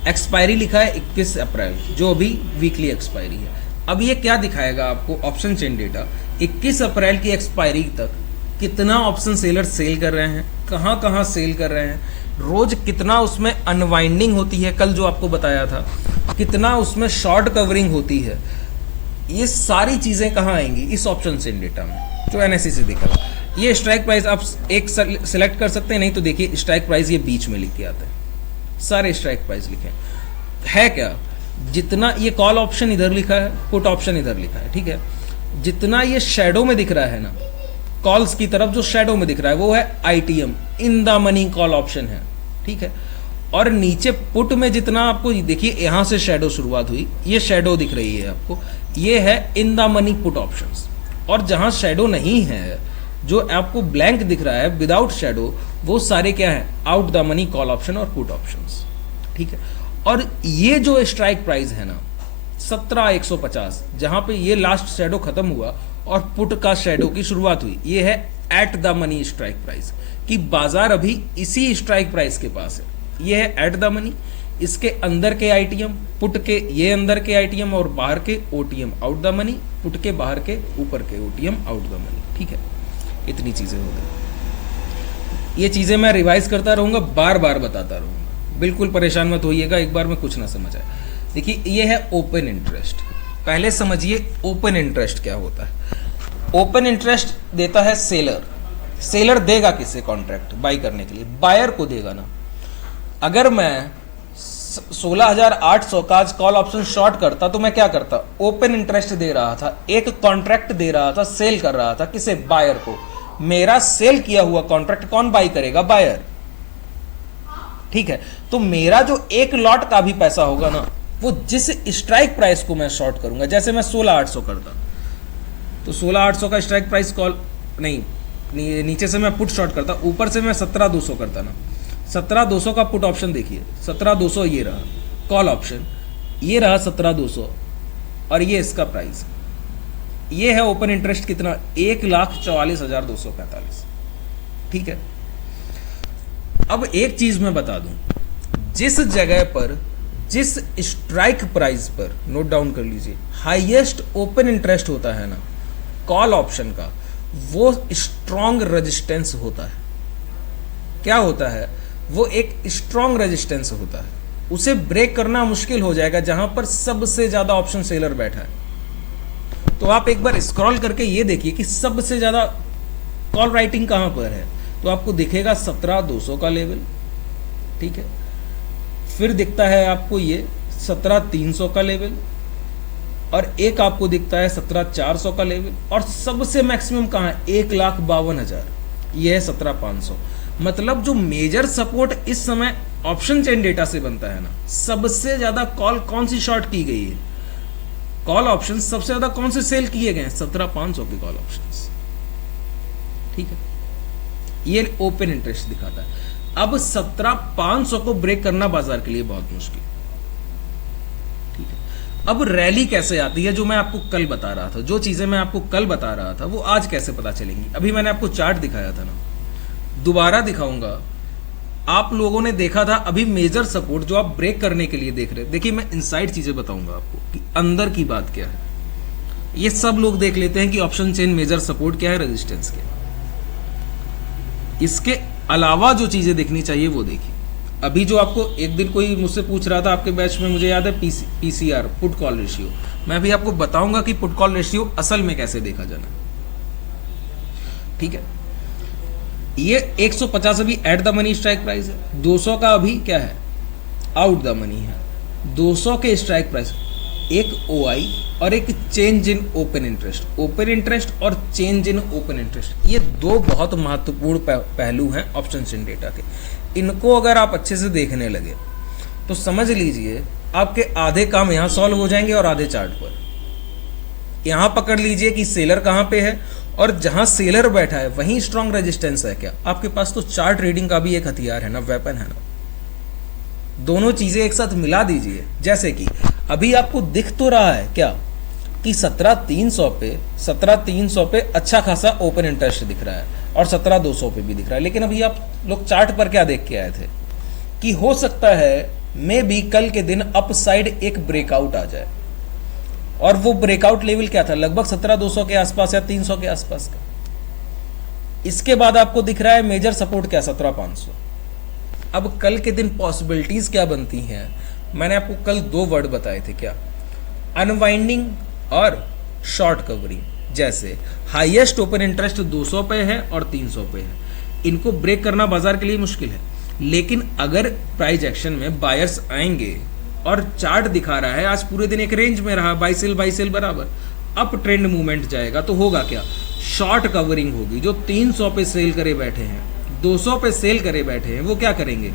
एक्सपायरी लिखा है 21 अप्रैल, जो अभी वीकली एक्सपायरी है। अब ये क्या दिखाएगा आपको, ऑप्शन चेन डेटा 21 अप्रैल की एक्सपायरी तक कितना ऑप्शन सेलर सेल कर रहे हैं, कहाँ कहाँ सेल कर रहे हैं, रोज कितना उसमें अनवाइंडिंग होती है, कल जो आपको बताया था, कितना उसमें शॉर्ट कवरिंग होती है, ये सारी चीजें कहाँ आएंगी? इस ऑप्शन चेन डेटा में जो एनएससी से दिखा। ये स्ट्राइक प्राइस आप एक सेलेक्ट कर सकते हैं, नहीं तो देखिए स्ट्राइक प्राइस ये बीच में लिख के आता है, सारे स्ट्राइक प्राइस लिखे है क्या, जितना ये कॉल ऑप्शन इधर लिखा है, पुट ऑप्शन इधर लिखा है, ठीक है। जितना ये शैडो में दिख रहा है ना, कॉल्स की तरफ जो शैडो में दिख रहा है वो है ITM, in the money call option है, ठीक है। और नीचे पुट में जितना आपको देखिए, यहां से शैडो शुरुआत हुई, ये शैडो दिख रही है आपको, ये है in the money put options. और जहां शैडो नहीं है, जो आपको ब्लैंक दिख रहा है विदाउट शैडो, वो सारे क्या है? Out the money call option और पुट ऑप्शंस, ठीक है। और ये जो स्ट्राइक प्राइस है ना 17,150, जहां पे ये लास्ट शैडो खत्म हुआ और पुट का शैडो की शुरुआत हुई, ये है at the money strike price, कि बाजार अभी इसी स्ट्राइक प्राइस के पास है, ये है एट द मनी, इसके अंदर के आईटीएम, पुट के ये अंदर के आईटीएम और बाहर के OTM out the money, put के बाहर के ऊपर के ओटीएम आउट द मनी। ठीक है, इतनी चीजें हो गई। ये चीजें मैं रिवाइज करता रहूंगा, बार बार बताता रहूंगा, बिल्कुल परेशान मत होइएगा एक बार में कुछ ना समझ आए। देखिए ये है ओपन इंटरेस्ट। पहले समझिए ओपन इंटरेस्ट क्या होता है। ओपन इंटरेस्ट देता है सेलर। सेलर देगा किसे कॉन्ट्रैक्ट बाई करने के लिए? बायर को देगा ना। अगर मैं 16,800 का आज कॉल ऑप्शन शॉर्ट करता तो मैं क्या करता? ओपन इंटरेस्ट दे रहा था, एक कॉन्ट्रैक्ट दे रहा था, सेल कर रहा था किसे? बायर को। मेरा सेल किया हुआ कॉन्ट्रैक्ट कौन बाई करेगा? बायर। ठीक है, तो मेरा जो एक लॉट का भी पैसा होगा ना, वो जिस स्ट्राइक प्राइस को मैं शॉर्ट करूंगा, जैसे मैं 16,800 करता तो 16,800 का स्ट्राइक प्राइस कॉल नहीं, नीचे से मैं पुट शॉर्ट करता, ऊपर से मैं 17,200 करता ना। 17,200 का पुट ऑप्शन देखिए, 17,200 ये रहा कॉल ऑप्शन, ये रहा 17,200 और ये इसका प्राइस। ये है ओपन इंटरेस्ट कितना? 1,44,245। ठीक है, अब एक चीज मैं बता दूं, जिस जगह पर, जिस स्ट्राइक प्राइस पर, नोट डाउन कर लीजिए, हाईएस्ट ओपन इंटरेस्ट होता है ना कॉल ऑप्शन का, वो स्ट्रॉन्ग रेजिस्टेंस होता है। क्या होता है? वो एक स्ट्रॉन्ग रेजिस्टेंस होता है, उसे ब्रेक करना मुश्किल हो जाएगा जहां पर सबसे ज्यादा ऑप्शन सेलर बैठा है। तो आप एक बार स्क्रॉल करके ये देखिए कि सबसे ज्यादा कॉल राइटिंग कहां पर है, तो आपको दिखेगा 17,200 का लेवल। ठीक है, फिर दिखता है आपको ये 17,300 का लेवल, और एक आपको दिखता है 17,400 का लेवल, और सबसे मैक्सिमम कहां है? 1,52,000। यह है 17,500। मतलब जो मेजर सपोर्ट इस समय ऑप्शन चेन डेटा से बनता है ना, सबसे ज्यादा कॉल कौन सी शॉर्ट की गई है? कॉल ऑप्शन सबसे ज्यादा कौन से सेल किए गए हैं? 17,500 के कॉल ऑप्शंस। ठीक है, ये ओपन इंटरेस्ट दिखाता है। अब 17,500 को ब्रेक करना बाजार के लिए बहुत मुश्किल। ठीक है, अब रैली कैसे आती है, जो मैं आपको कल बता रहा था, जो चीजें मैं आपको कल बता रहा था वो आज कैसे पता चलेंगी? अभी मैंने आपको चार्ट दिखाया था ना, दोबारा दिखाऊंगा। आप लोगों ने देखा था अभी मेजर सपोर्ट जो आप ब्रेक करने के लिए देख रहे हैं। देखिए मैं इनसाइड चीजें बताऊंगा आपको कि अंदर की बात क्या है। ये सब लोग देख लेते हैं कि ऑप्शन चेन मेजर सपोर्ट क्या है, रेजिस्टेंस क्या है। इसके अलावा जो चीजें देखनी चाहिए वो देखिए। अभी जो आपको एक दिन कोई मुझसे पूछ रहा था आपके बैच में, मुझे याद है, पीसीआर, पुट कॉल रेशियो। मैं भी आपको बताऊंगा कि पुट कॉल रेशियो असल में कैसे देखा जाना। ठीक है, ये 150 अभी at the money strike price है, 200 का अभी क्या है? आउट द मनी है। 200 के स्ट्राइक प्राइस, एक ओआई और एक change in open interest. Open interest और चेंज इन ओपन इंटरेस्ट, ये दो बहुत महत्वपूर्ण पहलू हैं ऑप्शन चेन डेटा के। इनको अगर आप अच्छे से देखने लगे तो समझ लीजिए आपके आधे काम यहां सॉल्व हो जाएंगे और आधे चार्ट पर। यहां पकड़ लीजिए कि सेलर कहां पे है, और जहां सेलर बैठा है वहीं स्ट्रॉन्ग रेजिस्टेंस है क्या आपके पास। तो चार्ट रीडिंग का भी एक हथियार है ना, वेपन है ना। दोनों चीजें एक साथ मिला दीजिए। जैसे कि अभी आपको दिख तो रहा है क्या कि 17,300 पे अच्छा खासा ओपन इंटरेस्ट दिख रहा है, और 17,200 पे भी दिख रहा है। लेकिन अभी आप लोग चार्ट पर क्या देख के आए थे कि हो सकता है मे बी कल के दिन अपसाइड एक ब्रेकआउट आ जाए, और वो ब्रेकआउट लेवल क्या था? लगभग 17,200 के आसपास या 300 के आसपास का। इसके बाद आपको दिख रहा है मेजर सपोर्ट क्या? 17,500। अब कल के दिन पॉसिबिलिटीज क्या बनती हैं? मैंने आपको कल दो वर्ड बताए थे क्या? अनवाइंडिंग और शॉर्ट कवरिंग। जैसे हाईएस्ट ओपन इंटरेस्ट 200 पे है और 300 पे है, इनको ब्रेक करना बाजार के लिए मुश्किल है। लेकिन अगर प्राइस एक्शन में बायर्स आएंगे और चार्ट दिखा रहा है आज पूरे दिन एक रेंज में रहा, बाई सेल बराबर, अप ट्रेंड मूवमेंट जाएगा, तो होगा क्या? शॉर्ट कवरिंग होगी। जो 300 पे सेल करे बैठे हैं, 200 पे सेल करे बैठे हैं, वो क्या करेंगे?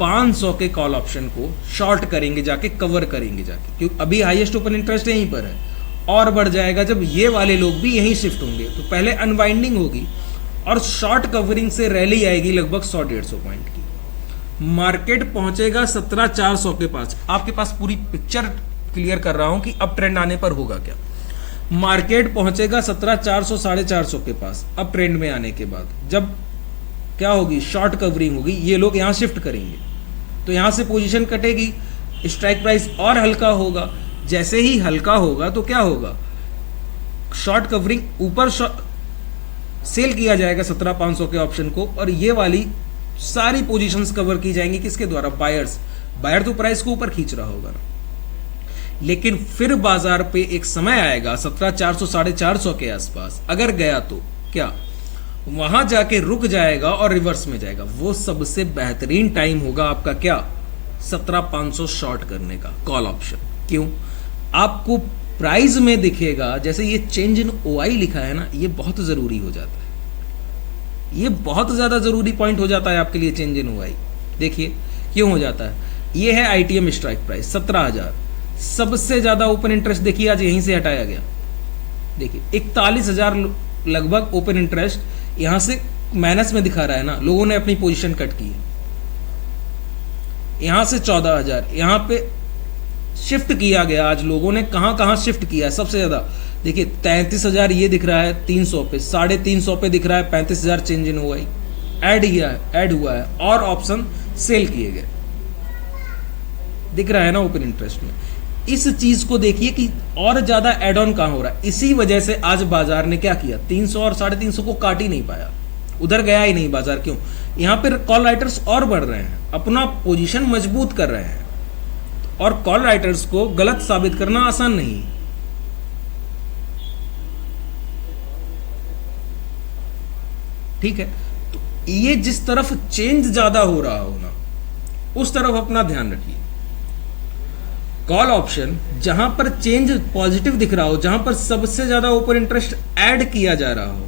500 के कॉल ऑप्शन को शॉर्ट करेंगे, जाके कवर करेंगे जाके, क्योंकि अभी हाईएस्ट ओपन इंटरेस्ट यहीं पर है, और बढ़ जाएगा जब ये वाले लोग भी यहीं शिफ्ट होंगे। तो पहले अनवाइंडिंग होगी और शॉर्ट कवरिंग से रैली आएगी लगभग 100-150 पॉइंट की। मार्केट पहुंचेगा 17,400 के पास। आपके पास पूरी पिक्चर क्लियर कर रहा हूं कि अब ट्रेंड आने पर होगा क्या। मार्केट पहुंचेगा 17,400 450 के पास अब ट्रेंड में आने के बाद। जब क्या होगी? शॉर्ट कवरिंग होगी, ये लोग यहां शिफ्ट करेंगे। तो यहां से पोजीशन कटेगी, स्ट्राइक प्राइस और हल्का होगा। जैसे ही हल्का होगा तो क्या होगा, शॉर्ट कवरिंग ऊपर सेल किया जाएगा 17,500 के ऑप्शन को, और ये वाली सारी पोजीशंस कवर की जाएंगी किसके द्वारा, बायर्स। बायर तो प्राइस को ऊपर खींच रहा होगा ना, लेकिन फिर बाजार पे एक समय आएगा 17,400 4,400 के आसपास अगर गया तो क्या वहां जाके रुक जाएगा और रिवर्स में जाएगा। वो सबसे बेहतरीन टाइम होगा आपका क्या, 17,500 शॉर्ट करने का कॉल ऑप्शन। क्यों, आपको प्राइस में दिखेगा, जैसे ये चेंज इन ओआई लिखा है ना, ये बहुत जरूरी हो जाता है, ये बहुत ज्यादा जरूरी पॉइंट हो जाता है आपके लिए चेंज इन ओआई। देखिए क्यों हो जाता है, ये है आईटीएम स्ट्राइक प्राइस 17,000, सबसे ज्यादा ओपन इंटरेस्ट देखिए आज यहीं से हटाया गया। देखिए 41,000 लगभग ओपन इंटरेस्ट यहां से माइनस में दिखा रहा है ना, लोगों ने अपनी पोजीशन कट की है। यहां से 14,000 यहां पे शिफ्ट किया गया, आज लोगों ने कहां कहां शिफ्ट किया है सबसे ज्यादा। देखिए 33,000 ये दिख रहा है 300 पे, 350 पे दिख रहा है 35,000 चेंज इन हुआ, ऐड हुआ है और ऑप्शन सेल किए गए, दिख रहा है ना ओपन इंटरेस्ट में। इस चीज को देखिए कि और ज्यादा एड ऑन कहां हो रहा है। इसी वजह से आज बाजार ने क्या किया, 300 और 350 को काट ही नहीं पाया, उधर गया ही नहीं बाजार। क्यों, यहां पर कॉल राइटर्स और बढ़ रहे हैं, अपना पोजीशन मजबूत कर रहे हैं, और कॉल राइटर्स को गलत साबित करना आसान नहीं। ठीक है, तो ये जिस तरफ चेंज ज्यादा हो रहा हो ना, उस तरफ अपना ध्यान रखिए। कॉल ऑप्शन जहां पर चेंज पॉजिटिव दिख रहा हो, जहां पर सबसे ज्यादा ओपन इंटरेस्ट ऐड किया जा रहा हो,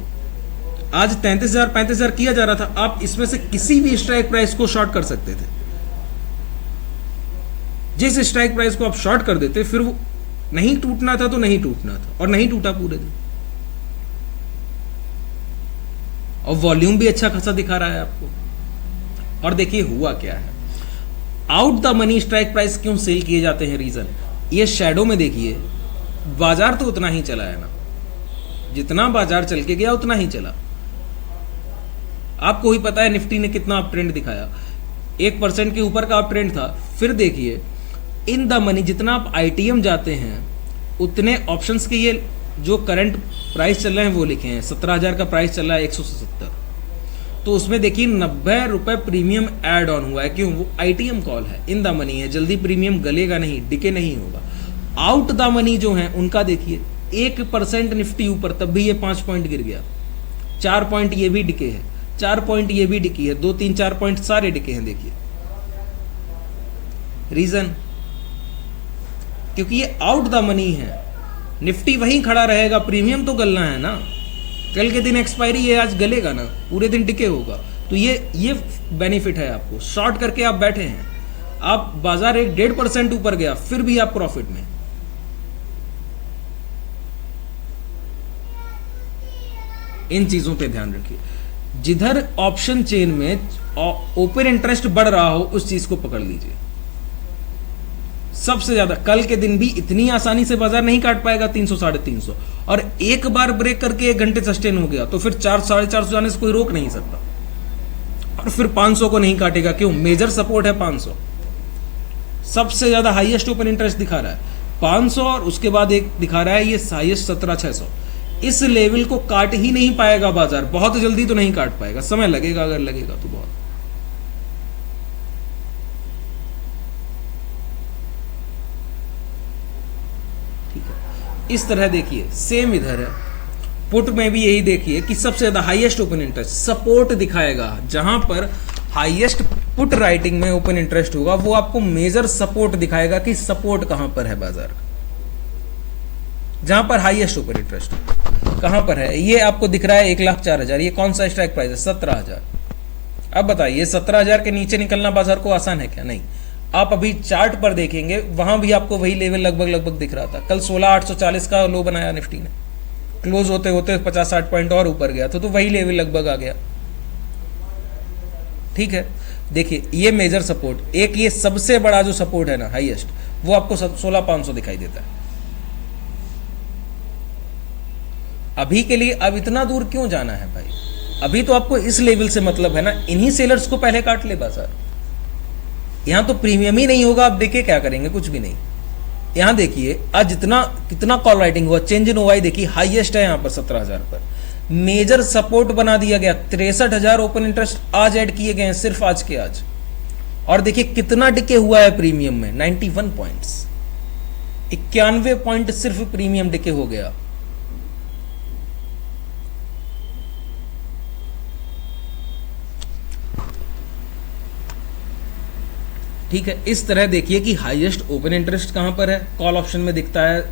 आज 33,000 35,000 किया जा रहा था, आप इसमें से किसी भी स्ट्राइक प्राइस को शॉर्ट कर सकते थे। जिस स्ट्राइक प्राइस को आप शॉर्ट कर देते, फिर वो नहीं टूटना था तो नहीं टूटना था, और नहीं टूटा पूरे दिन, और वॉल्यूम भी अच्छा खासा दिखा रहा है आपको। और देखिए हुआ क्या है, out the money strike price क्यों सेल किए जाते हैं, रीजन ये शैडो में देखिए, बाजार तो उतना ही चला है ना, जितना बाजार चल के गया उतना ही चला। आपको ही पता है निफ्टी ने कितना अप ट्रेंड दिखाया, 1% के ऊपर का अप ट्रेंड था। फिर देखिए इन द मनी जितना आप आईटीएम जाते हैं, उतने ऑप्शंस के ये जो करंट प्राइस चल रहे हैं वो लिखे हैं, 17,000 का प्राइस चल रहा है 170, तो उसमें देखिए 90 रुपए प्रीमियम ऐड ऑन हुआ है। क्यों, वो आईटीएम कॉल है, इन द मनी है, जल्दी प्रीमियम गलेगा नहीं, डिके नहीं होगा। आउट द मनी जो है उनका देखिए 1% निफ्टी ऊपर, तब भी ये 5 पॉइंट गिर गया, 4 पॉइंट ये भी डिके है, 4 पॉइंट ये भी डिकी है, 2 3 4 पॉइंट सारे डिके हैं। देखिए रीजन, क्योंकि ये आउट द मनी है, निफ्टी वहीं खड़ा रहेगा, प्रीमियम तो गलना है ना, कल के दिन एक्सपायरी है, आज गलेगा ना, पूरे दिन टिके होगा। तो ये बेनिफिट है आपको, शॉर्ट करके आप बैठे हैं, आप बाजार एक 1.5% ऊपर गया, फिर भी आप प्रॉफिट में। इन चीजों पे ध्यान रखिए, जिधर ऑप्शन चेन में ओपन इंटरेस्ट बढ़ रहा हो उस चीज को पकड़ लीजिए सबसे ज्यादा। कल के दिन भी इतनी आसानी से बाजार नहीं काट पाएगा 300 350, और एक बार ब्रेक करके 1 घंटे सस्टेन हो गया तो फिर 400 450 जाने से कोई रोक नहीं सकता, और फिर 500 को नहीं काटेगा। क्यों, मेजर सपोर्ट है 500, सबसे ज्यादा हाईएस्ट ओपन इंटरेस्ट दिखा रहा है 500, और उसके बाद एक दिखा रहा है ये हाईएस्ट 17,600। इस लेवल को काट ही नहीं पाएगा बाजार, बहुत जल्दी तो नहीं काट पाएगा, समय लगेगा, अगर लगेगा तो बहुत। ठीक है, इस तरह देखिए सेम इधर है, पुट में भी यही देखिए कि सबसे ज्यादा हाईएस्ट ओपन इंटरेस्ट सपोर्ट दिखाएगा, जहां पर हाईएस्ट पुट राइटिंग में ओपन इंटरेस्ट होगा वो आपको मेजर सपोर्ट दिखाएगा कि सपोर्ट कहां पर है बाजार का, जहां पर हाईएस्ट ओपन इंटरेस्ट कहां पर है। ये आपको दिख रहा है 1,04,000, ये कौन सा स्ट्राइक प्राइस है, 17,000। अब बताइए 17,000 के नीचे निकलना बाजार को आसान है क्या, नहीं। आप अभी चार्ट पर देखेंगे, वहां भी आपको वही लेवल लगभग दिख रहा था। कल 16,840 का लो बनाया निफ्टी ने, क्लोज होते होते 50-60 पॉइंट और ऊपर गया तो वही लेवल लगभग आ गया। ठीक है, देखिए ये मेजर सपोर्ट, एक ये सबसे बड़ा जो सपोर्ट है ना हाईएस्ट, वो आपको 16,500 दिखाई देता है। अभी के लिए अब इतना दूर क्यों जाना है भाई, अभी तो आपको इस लेवल से मतलब है ना, इन्हीं सेलर्स को पहले काट ले बाजार। यहाँ तो प्रीमियम ही नहीं होगा, आप देखिए क्या करेंगे, कुछ भी नहीं। यहाँ देखिए आज जितना कितना कॉल राइटिंग हुआ, चेंज इन ओवाई देखिए हाईएस्ट है यहाँ पर 17,000 पर। मेजर सपोर्ट बना दिया गया, 63,000 ओपन इंटरेस्ट आज ऐड किए गए हैं सिर्फ आज के आज। और देखिए कितना डिके हुआ है प्रीमियम में, 91 पॉइंट्स, 91 पॉइंट सिर्फ प्रीमियम डिके हो गया। ठीक है, इस तरह देखिए कि हाईएस्ट ओपन इंटरेस्ट कहां पर है, कॉल ऑप्शन में दिखता है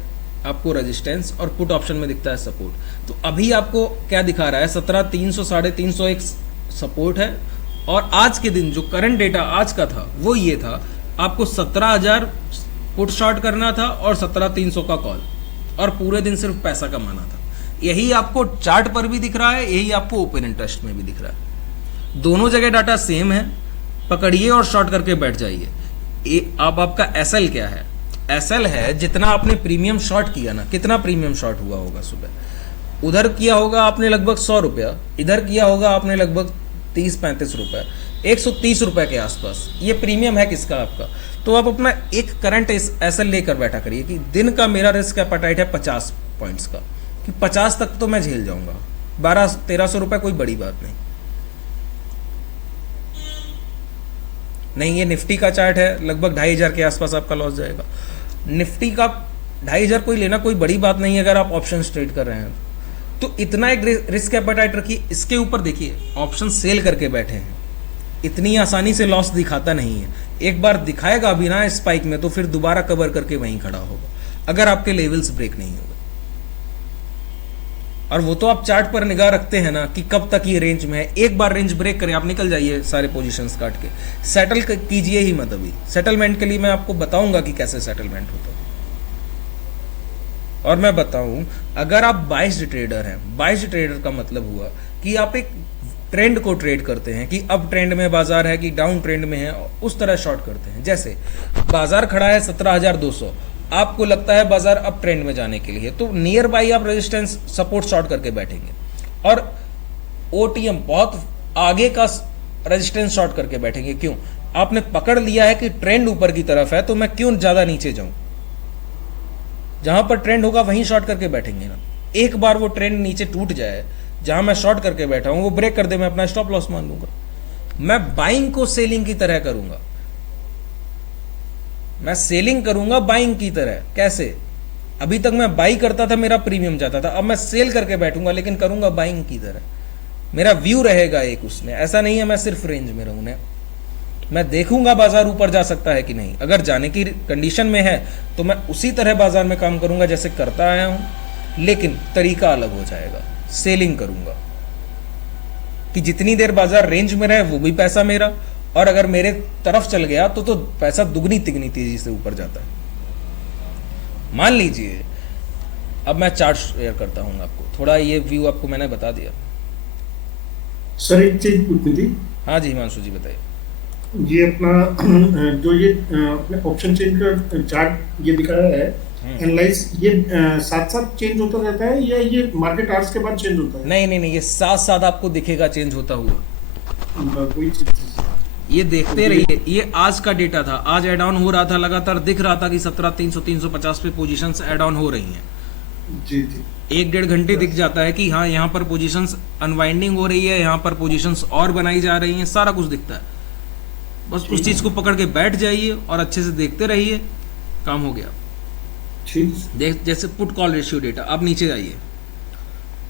आपको रेजिस्टेंस और पुट ऑप्शन में दिखता है सपोर्ट। तो अभी आपको क्या दिखा रहा है, 17,300 350 एक सपोर्ट है, और आज के दिन जो करंट डेटा आज का था वो ये था, आपको 17,000 पुट शॉर्ट करना था और 17,300 का कॉल, और पूरे दिन सिर्फ पैसा कमाना था। यही आपको चार्ट पर भी दिख रहा है, यही आपको ओपन इंटरेस्ट में भी दिख रहा है। दोनों जगह डाटा सेम है, पकड़िए और शॉर्ट करके बैठ जाइए। अब आपका एसएल क्या है, एसएल है जितना आपने प्रीमियम शॉर्ट किया ना, कितना प्रीमियम शॉर्ट हुआ होगा सुबह, उधर किया होगा आपने लगभग 100 रुपया, इधर किया होगा आपने लगभग 30-35 रुपए, 130 रुपए के आसपास। ये प्रीमियम है किसका, आपका। तो आप अपना एक करंट एसएल लेकर बैठा करिए कि दिन का मेरा रिस्क एपेटाइट है 50 पॉइंट्स का, कि 50 तक तो मैं झेल जाऊंगा, 1200-1300 रुपए कोई बड़ी बात नहीं। नहीं, ये निफ्टी का चार्ट है, लगभग 2,500 के आसपास आपका लॉस जाएगा। निफ्टी का 2,500 कोई लेना कोई बड़ी बात नहीं है अगर आप ऑप्शन ट्रेड कर रहे हैं तो इतना एक रिस्क एपेटाइट रखिए। इसके ऊपर देखिए ऑप्शन सेल करके बैठे हैं, इतनी आसानी से लॉस दिखाता नहीं है। एक बार दिखाएगा भी ना स्पाइक में तो फिर दोबारा कवर करके वहीं खड़ा होगा अगर आपके लेवल्स ब्रेक नहीं होगा। और वो तो आप चार्ट पर निगाह रखते हैं ना कि कब तक ये रेंज में है, एक बार रेंज ब्रेक करें आप निकल जाइए सारे पोजीशंस काट के, सेटल कीजिए ही मत। अभी सेटलमेंट के लिए मैं आपको बताऊंगा कि कैसे सेटलमेंट होता है। और मैं बताऊं, अगर आप बाइस्ड ट्रेडर हैं, बाइस्ड ट्रेडर का मतलब हुआ कि आप एक ट्रेंड को ट्रेड करते हैं कि अब ट्रेंड में बाजार है कि डाउन ट्रेंड में है, उस तरह शॉर्ट करते हैं। जैसे बाजार खड़ा है 17,200, आपको लगता है बाजार अब ट्रेंड में जाने के लिए, तो नियर बाई आप रेजिस्टेंस सपोर्ट शॉर्ट करके बैठेंगे, और ओटीएम बहुत आगे का रेजिस्टेंस शॉर्ट करके बैठेंगे। क्यों, आपने पकड़ लिया है कि ट्रेंड ऊपर की तरफ है, तो मैं क्यों ज्यादा नीचे जाऊं, जहां पर ट्रेंड होगा वहीं शॉर्ट करके बैठेंगे ना। एक बार वो ट्रेंड नीचे टूट जाए, जहां मैं शॉर्ट करके बैठा हूं वो ब्रेक कर दे, मैं अपना स्टॉप लॉस मान लूंगा। मैं बाइंग को सेलिंग की तरह करूंगा, मैं सेलिंग करूंगा बाइंग की तरह। कैसे, अभी तक मैं बाई करता था मेरा प्रीमियम जाता था, अब मैं सेल करके बैठूंगा लेकिन करूंगा बाइंग की तरह। मेरा व्यू रहेगा एक उसमें, ऐसा नहीं है मैं सिर्फ रेंज में रहूं, मैं देखूंगा बाजार ऊपर जा सकता है कि नहीं। अगर जाने की कंडीशन में है तो मैं उसी तरह बाजार में काम करूंगा जैसे करता आया हूं, लेकिन तरीका अलग हो जाएगा। सेलिंग करूंगा कि जितनी देर बाजार रेंज में रहे वो भी पैसा मेरा, और अगर मेरे तरफ चल गया तो पैसा दुगनी तिगनी तेजी से ऊपर जाता है। मान लीजिए अब मैं चार्ट शेयर करता हूं आपको, थोड़ा ये व्यू आपको मैंने बता दिया। सर एक चीज पूछनी थी। हाँ जी हिमांशु जी बताइए। ये अपना जो ये अपने ऑप्शन चेंज का चार्ट ये दिखा रहा है एनालाइज, ये साथ साथ चेंज होता रहता है या ये मार्केट आवर्स के बाद चेंज होता है? नहीं, ये साथ साथ आपको दिखेगा चेंज होता हुआ, कोई चीज ये देखते रहिए। ये आज का डेटा था, आज एड ऑन हो रहा था, लगातार दिख रहा था कि 17,300 350 पे पोजीशंस एड ऑन हो रही हैं। जी। 1-1.5 घंटे दिख जाता है कि हाँ यहाँ पर पोजीशंस अनवाइंडिंग हो रही है, यहाँ पर पोजीशंस और बनाई जा रही हैं, सारा कुछ दिखता है। बस उस चीज को पकड़ के बैठ जाइए और अच्छे से देखते रहिए, काम हो गया। देख जैसे पुट कॉल रेशियो डेटा, आप नीचे जाइए,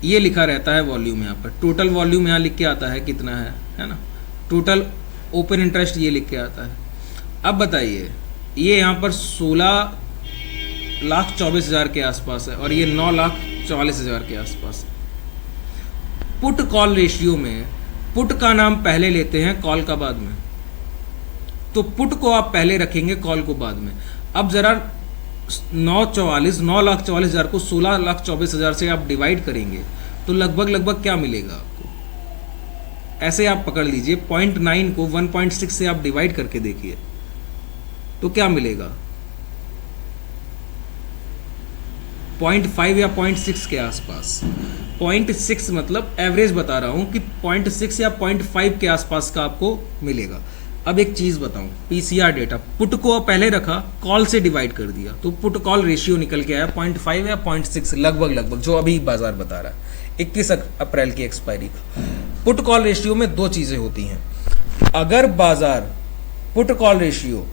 ये लिखा रहता है वॉल्यूम, यहाँ पर टोटल वॉल्यूम यहाँ लिख के आता है कितना है ना, टोटल ओपन इंटरेस्ट ये लिख के आता है। अब बताइए, ये यहाँ पर 16,24,000 के आसपास है और ये 9,44,000 के आसपास। पुट कॉल रेशियो में पुट का नाम पहले लेते हैं, कॉल का बाद में, तो पुट को आप पहले रखेंगे, कॉल को बाद में। अब जरा 9,44,000 को 16,24,000 से आप डिवाइड करेंगे तो लगभग क्या मिलेगा आपको, ऐसे आप पकड़ लीजिए। 0.9 को 1.6 से आप डिवाइड करके देखिए तो क्या मिलेगा, 0.5 या 0.6 के आसपास। 0.6 मतलब एवरेज बता रहा हूं कि 0.6 या 0.5 के आसपास का आपको मिलेगा। अब एक चीज बताऊं, पीसीआर डेटा पुट को पहले रखा, कॉल से डिवाइड कर दिया, तो पुट कॉल रेशियो निकल के आया 0.5 या 0.6 लगभग जो अभी बाजार बता रहा है 21 अप्रैल की एक्सपायरी का। पुट कॉल रेशियो में दो चीजें होती हैं, अगर बाजार पुट कॉल रेशियो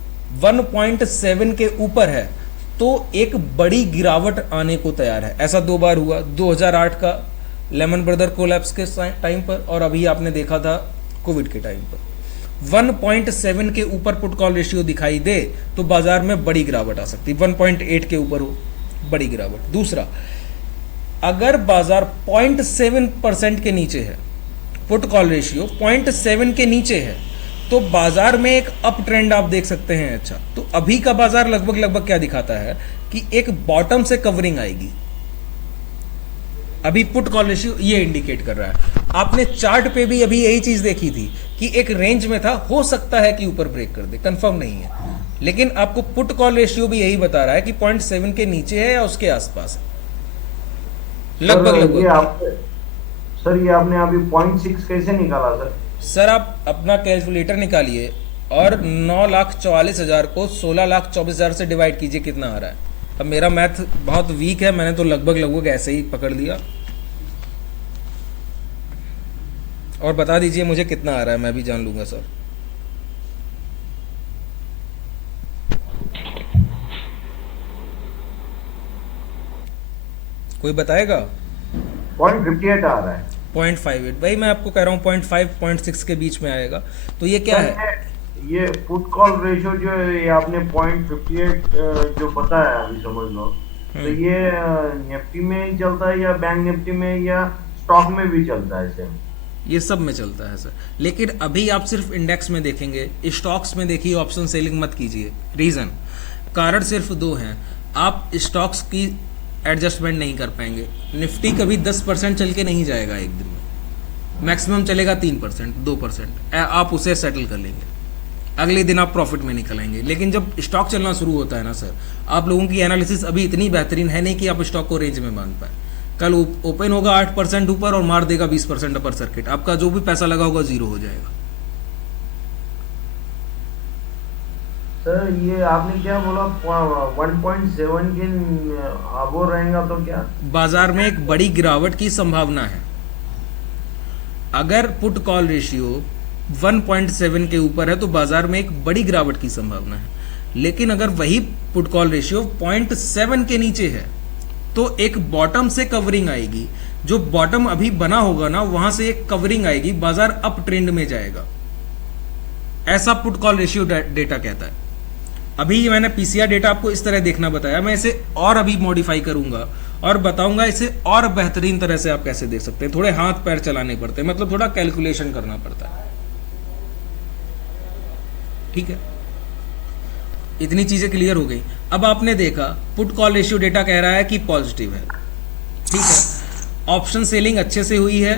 1.7 के ऊपर है तो एक बड़ी गिरावट आने को तैयार है। ऐसा दो बार हुआ, 2008 का लेमन ब्रदर कोलैप्स के टाइम पर, और अभी आपने देखा था कोविड के टाइम पर। 1.7 के ऊपर पुट कॉल रेशियो दिखाई दे तो बाजार में बड़ी गिरावट आ सकती है, 1.8 के ऊपर हो बड़ी गिरावट। दूसरा, अगर बाजार 0.7% के नीचे है, पुट कॉल रेशियो 0.7 के नीचे है, तो बाजार में एक अप ट्रेंड आप देख सकते हैं। अच्छा, तो अभी का बाजार लगभग क्या दिखाता है कि एक बॉटम से कवरिंग आएगी। अभी पुट कॉल रेशियो ये इंडिकेट कर रहा है। आपने चार्ट पे भी अभी यही चीज देखी थी कि एक रेंज में था, हो सकता है कि ऊपर ब्रेक कर दे, कंफर्म नहीं है, लेकिन आपको पुट कॉल रेशियो भी यही बता रहा है कि 0.7 के नीचे है या उसके आसपास है लगभग। सर ये आपने अभी 0.6 कैसे निकाला सर? सर आप अपना कैलकुलेटर निकालिए और 9,44,000 को 16,24,000 से डिवाइड कीजिए, कितना आ रहा है। अब मेरा मैथ बहुत वीक है, मैंने तो लगभग ऐसे ही पकड़ लिया। और बता दीजिए मुझे कितना आ रहा है, मैं भी जान लूंगा सर। कोई बताएगा? 0.58 आ रहा है। 0.58, भाई मैं आपको कह रहा हूँ 0.5 0.6 के बीच में आएगा। तो ये क्या है? ये पुट कॉल रेशियो जो है, ये आपने 0.58 जो बताया अभी, समझ लो तो ये निफ्टी में ही चलता है या बैंक निफ्टी में या स्टॉक में भी चलता है सर? ये सब में चलता है सर, लेकिन अभी आप सिर्फ इंडेक्स में देखेंगे, स्टॉक्स में देखिए ऑप्शन सेलिंग मत कीजिए। रीजन, कारण सिर्फ दो हैं, आप स्टॉक्स की एडजस्टमेंट नहीं कर पाएंगे। निफ्टी कभी 10% चल के नहीं जाएगा एक दिन में, मैक्सिमम चलेगा 3% 2%, आप उसे सेटल कर लेंगे, अगले दिन आप प्रॉफिट में निकल आएंगे। लेकिन जब स्टॉक चलना शुरू होता है ना सर, आप लोगों की एनालिसिस अभी इतनी बेहतरीन है नहीं कि आप स्टॉक को रेंज में मान पाए। कल ओपन होगा 8% ऊपर और मार देगा 20% अपर सर्किट, आपका जो भी पैसा लगा होगा जीरो हो जाएगा। सर ये आपने क्या बोला, 1.7 के अबो रहेगा तो क्या बाजार में एक बड़ी गिरावट की संभावना है। अगर पुट कॉल रेशियो 1.7 के ऊपर है तो बाजार में एक बड़ी गिरावट की संभावना है, लेकिन अगर वही पुट कॉल रेशियो 0.7 के नीचे है तो एक बॉटम से कवरिंग आएगी। जो बॉटम अभी बना होगा ना, वहां से एक कवरिंग आएगी, बाजार अप ट्रेंड में जाएगा, ऐसा पुट कॉल रेशियो डेटा कहता है। अभी मैंने पीसीआर डेटा आपको इस तरह देखना बताया, मैं इसे और अभी मॉडिफाई करूंगा और बताऊंगा इसे और बेहतरीन तरह से आप कैसे देख सकते हैं। थोड़े हाथ पैर चलाने पड़ते हैं, मतलब थोड़ा कैलकुलेशन करना पड़ता है, ठीक है। इतनी चीजें क्लियर हो गई। अब आपने देखा पुट कॉल रेशियो डेटा कह रहा है कि पॉजिटिव है, ठीक है। ऑप्शन सेलिंग अच्छे से हुई है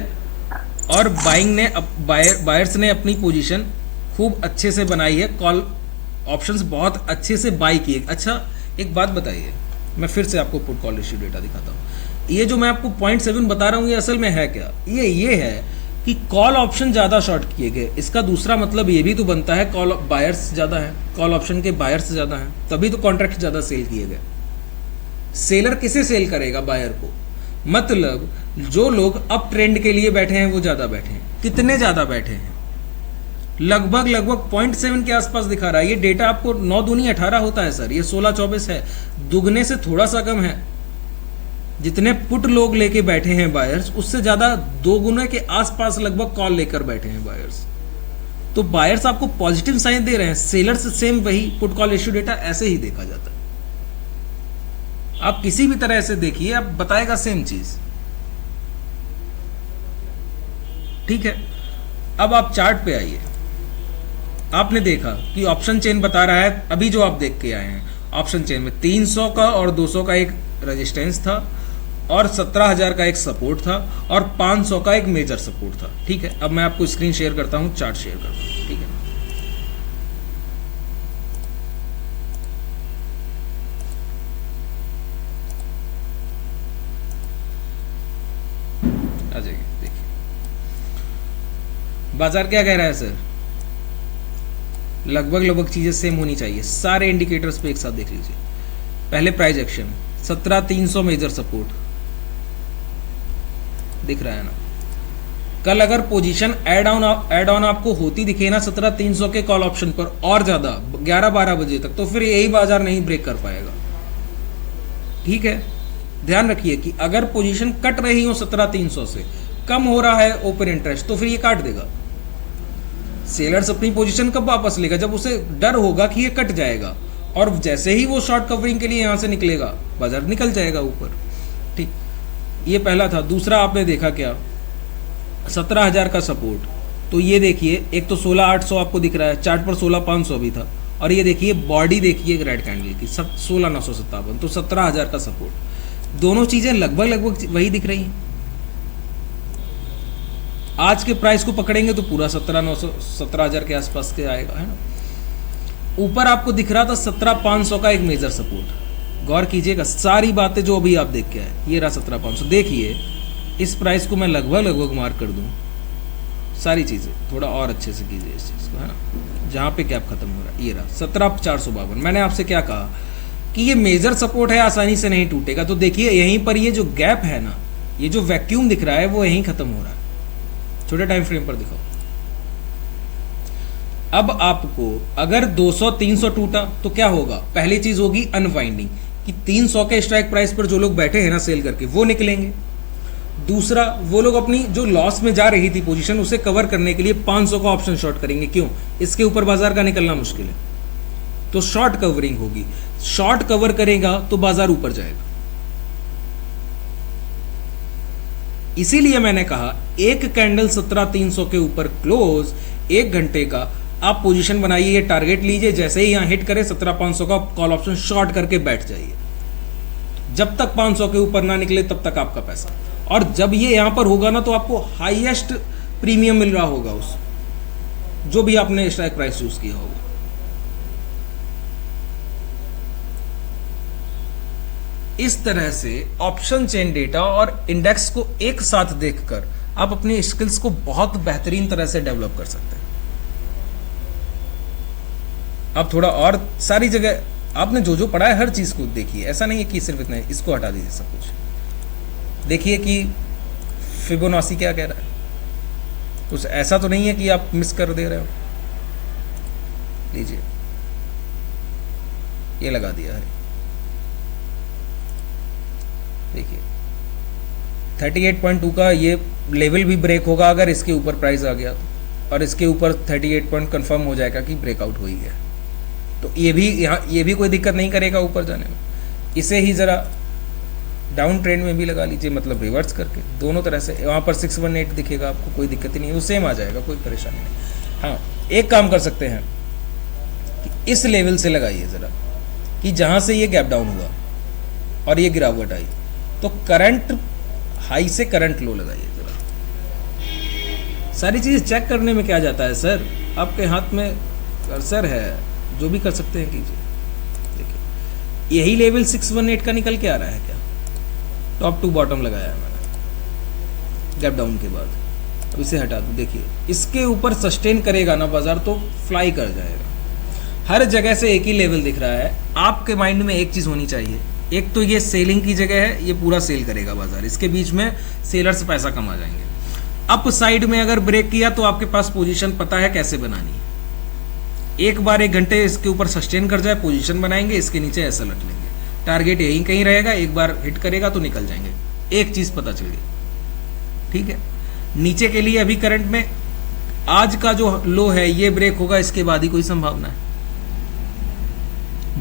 और बाइंग ने बायर्स ने अपनी पोजीशन खूब अच्छे से बनाई है, कॉल ऑप्शंस बहुत अच्छे से बाई किए। अच्छा एक बात बताइए, मैं फिर से आपको पुट कॉल रेशियो डेटा दिखाता हूँ। ये जो मैं आपको 0.7 बता रहा हूँ, ये असल में है क्या? ये है कि कॉल ऑप्शन ज्यादा शॉर्ट किए गए। इसका दूसरा मतलब ये भी तो बनता है कॉल बायर्स ज्यादा है, कॉल ऑप्शन के बायर्स ज्यादा हैं, तभी तो कॉन्ट्रैक्ट ज्यादा सेल किए गए। सेलर किसे सेल करेगा? बायर को। मतलब जो लोग अप ट्रेंड के लिए बैठे हैं वो ज्यादा बैठे हैं। कितने ज्यादा बैठे हैं? लगभग 0.7 के आसपास दिखा रहा है। ये डेटा आपको 9 दूनी 18 होता है सर, ये 16-24 है, दुगने से थोड़ा सा कम है। जितने पुट लोग लेके बैठे हैं बायर्स, उससे ज्यादा 2 गुने के आसपास लगभग कॉल लेकर बैठे हैं बायर्स। तो बायर्स आपको पॉजिटिव साइन दे रहे हैं, सेलर्स सेम वही पुट कॉल रेशियो डेटा ऐसे ही देखा जाता है। आप किसी भी तरह से देखिए, आप बताएगा सेम चीज, ठीक है। अब आप चार्ट पे आइए, आपने देखा कि ऑप्शन चेन बता रहा है, अभी जो आप देख के आए हैं ऑप्शन चेन में 300 का और 200 का एक रेजिस्टेंस था और 17,000 का एक सपोर्ट था और 500 का एक मेजर सपोर्ट था, ठीक है। अब मैं आपको स्क्रीन शेयर करता हूं, चार्ट शेयर करता हूं, ठीक है। आ जाइए, देखिए बाजार क्या कह रहा है सर। लगभग लगभग चीज़ें सेम होनी चाहिए, सारे इंडिकेटर्स पे एक साथ देख लीजिए। पहले प्राइस एक्शन 17,300 मेजर सपोर्ट दिख रहा है ना। कल अगर पोजीशन ऐड ऑन आपको होती दिखे ना 17,300 के कॉल ऑप्शन पर और ज्यादा 11-12 बजे तक, तो फिर यही बाजार नहीं ब्रेक कर पाएगा। ठीक है, ध्यान रखिए कि अगर पोजीशन कट रही हो 17,300 से, कम हो रहा है ओपन इंटरेस्ट, तो फिर ये काट देगा। सेलर्स अपनी पोजीशन कब वापस लेगा? जब उसे डर होगा कि ये कट जाएगा, और जैसे ही वो शॉर्ट कवरिंग के लिए यहां से निकलेगा, बाजार निकल जाएगा ऊपर। ठीक, ये पहला था। दूसरा आपने देखा क्या, 17,000 का सपोर्ट, तो ये देखिए एक तो 16,800 आपको दिख रहा है, चार्ट पर 16,500 भी था, और ये देखिए बॉडी देखिए रेड कैंडल की 16,957, तो 17,000 का सपोर्ट। दोनों चीजें लगभग लगभग वही दिख रही हैं। आज के प्राइस को पकड़ेंगे तो पूरा 17,000 के आसपास के आएगा, है ना। ऊपर आपको दिख रहा था 17,500 का एक मेजर सपोर्ट, गौर कीजिएगा सारी बातें जो अभी आप देख के आए। ये रहा 17,500। देखिए इस प्राइस को मैं लगभग लगभग मार्क कर दूं, सारी चीजें थोड़ा और अच्छे से कीजिए इस चीज को, है ना, जहां पे गैप खत्म हो रहा है। ये रहा 17,452। मैंने आपसे क्या कहा कि ये मेजर सपोर्ट है, आसानी से नहीं टूटेगा। तो देखिए यहीं पर ये जो गैप है ना, ये जो वैक्यूम दिख रहा है वो यहीं खत्म हो रहा है। छोटे टाइम फ्रेम पर दिखाओ। अब आपको अगर 200-300 टूटा तो क्या होगा? पहली चीज होगी अनवाइंडिंग, कि 300 के स्ट्राइक प्राइस पर जो लोग बैठे हैं ना सेल करके, वो निकलेंगे। दूसरा, वो लोग अपनी जो लॉस में जा रही थी पोजीशन, उसे कवर करने के लिए 500 का ऑप्शन शॉर्ट करेंगे। क्यों? इसके ऊपर बाजार का निकलना मुश्किल है, तो शॉर्ट कवरिंग होगी। शॉर्ट कवर करेगा तो बाजार ऊपर जाएगा। इसीलिए मैंने कहा एक कैंडल 17,300 के ऊपर क्लोज, 1 घंटे का आप पोजीशन बनाइए, ये टारगेट लीजिए, जैसे ही यहां हिट करे 17,500 का कॉल ऑप्शन शॉर्ट करके बैठ जाइए। जब तक 500 के ऊपर ना निकले तब तक आपका पैसा, और जब ये यहां पर होगा ना तो आपको हाईएस्ट प्रीमियम मिल रहा होगा उस जो भी आपने स्ट्राइक प्राइस यूज किया होगा। इस तरह से ऑप्शन चेन डेटा और इंडेक्स को एक साथ देखकर आप अपनी स्किल्स को बहुत बेहतरीन तरह से डेवलप कर सकते हैं। आप थोड़ा और सारी जगह आपने जो जो पढ़ा है हर चीज को देखिए, ऐसा नहीं है कि सिर्फ इतना, इसको हटा दीजिए सब कुछ। देखिए कि फिबोनाची क्या कह रहा है, कुछ ऐसा तो नहीं है कि आप मिस कर दे रहे हो। लीजिए, ये लगा दिया है, देखिए 38.2 का ये लेवल भी ब्रेक होगा अगर इसके ऊपर प्राइस आ गया तो, और इसके ऊपर 38 पॉइंट कंफर्म हो जाएगा कि ब्रेकआउट हो ही गया, तो ये भी यहाँ ये भी कोई दिक्कत नहीं करेगा ऊपर जाने में। इसे ही जरा डाउन ट्रेंड में भी लगा लीजिए, मतलब रिवर्स करके, दोनों तरह से। वहाँ पर 618 दिखेगा आपको, कोई दिक्कत ही नहीं, वो सेम आ जाएगा, कोई परेशानी नहीं। हाँ, एक काम कर सकते हैं कि इस लेवल से लगाइए जरा, कि जहाँ से ये गैप डाउन हुआ और ये गिरावट आई, तो करंट हाई से करंट लो लगाइए जरा। सारी चीज़ चेक करने में क्या जाता है सर, आपके हाथ में कर्सर है, जो भी कर सकते हैं कीजिए। देखिए यही लेवल 618 का निकल के आ रहा है क्या, टॉप टू बॉटम लगाया है मैंने गैप डाउन के बाद। अब इसे हटा दूं, देखिए इसके ऊपर सस्टेन करेगा ना बाजार तो फ्लाई कर जाएगा। हर जगह से एक ही लेवल दिख रहा है। आपके माइंड में एक चीज होनी चाहिए, एक तो ये सेलिंग की जगह है, ये पूरा सेल करेगा बाजार, इसके बीच में सेलर्स पैसा कमा जाएंगे। अप साइड में अगर ब्रेक किया तो आपके पास पोजीशन पता है कैसे बनानी है। एक बार 1 घंटे इसके ऊपर सस्टेन कर जाए, पोजीशन बनाएंगे, इसके नीचे ऐसा लट लेंगे, टारगेट यहीं कहीं रहेगा, एक बार हिट करेगा तो निकल जाएंगे। एक चीज पता चल गई, ठीक है। नीचे के लिए अभी करंट में आज का जो लो है ये ब्रेक होगा, इसके बाद ही कोई संभावना है।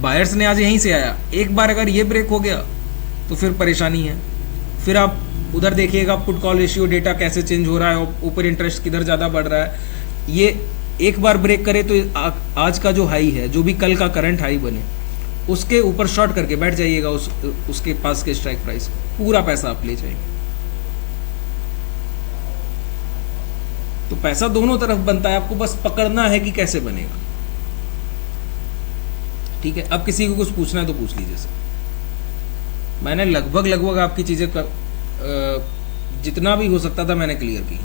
बायर्स ने आज यहीं से आया, एक बार अगर ये ब्रेक हो गया तो फिर परेशानी है। फिर आप उधर देखिएगा पुट कॉल रेशियो डेटा कैसे चेंज हो रहा है, ऊपर इंटरेस्ट किधर ज्यादा बढ़ रहा है। ये एक बार ब्रेक करे तो आज का जो हाई है, जो भी कल का करंट हाई बने, उसके ऊपर शॉर्ट करके बैठ जाइएगा, उसके पास के स्ट्राइक प्राइस, पूरा पैसा आप ले जाएंगे। तो पैसा दोनों तरफ बनता है, आपको बस पकड़ना है कि कैसे बनेगा, ठीक है। अब किसी को कुछ पूछना है तो पूछ लीजिए सर। मैंने लगभग आपकी चीजें जितना भी हो सकता था मैंने क्लियर की।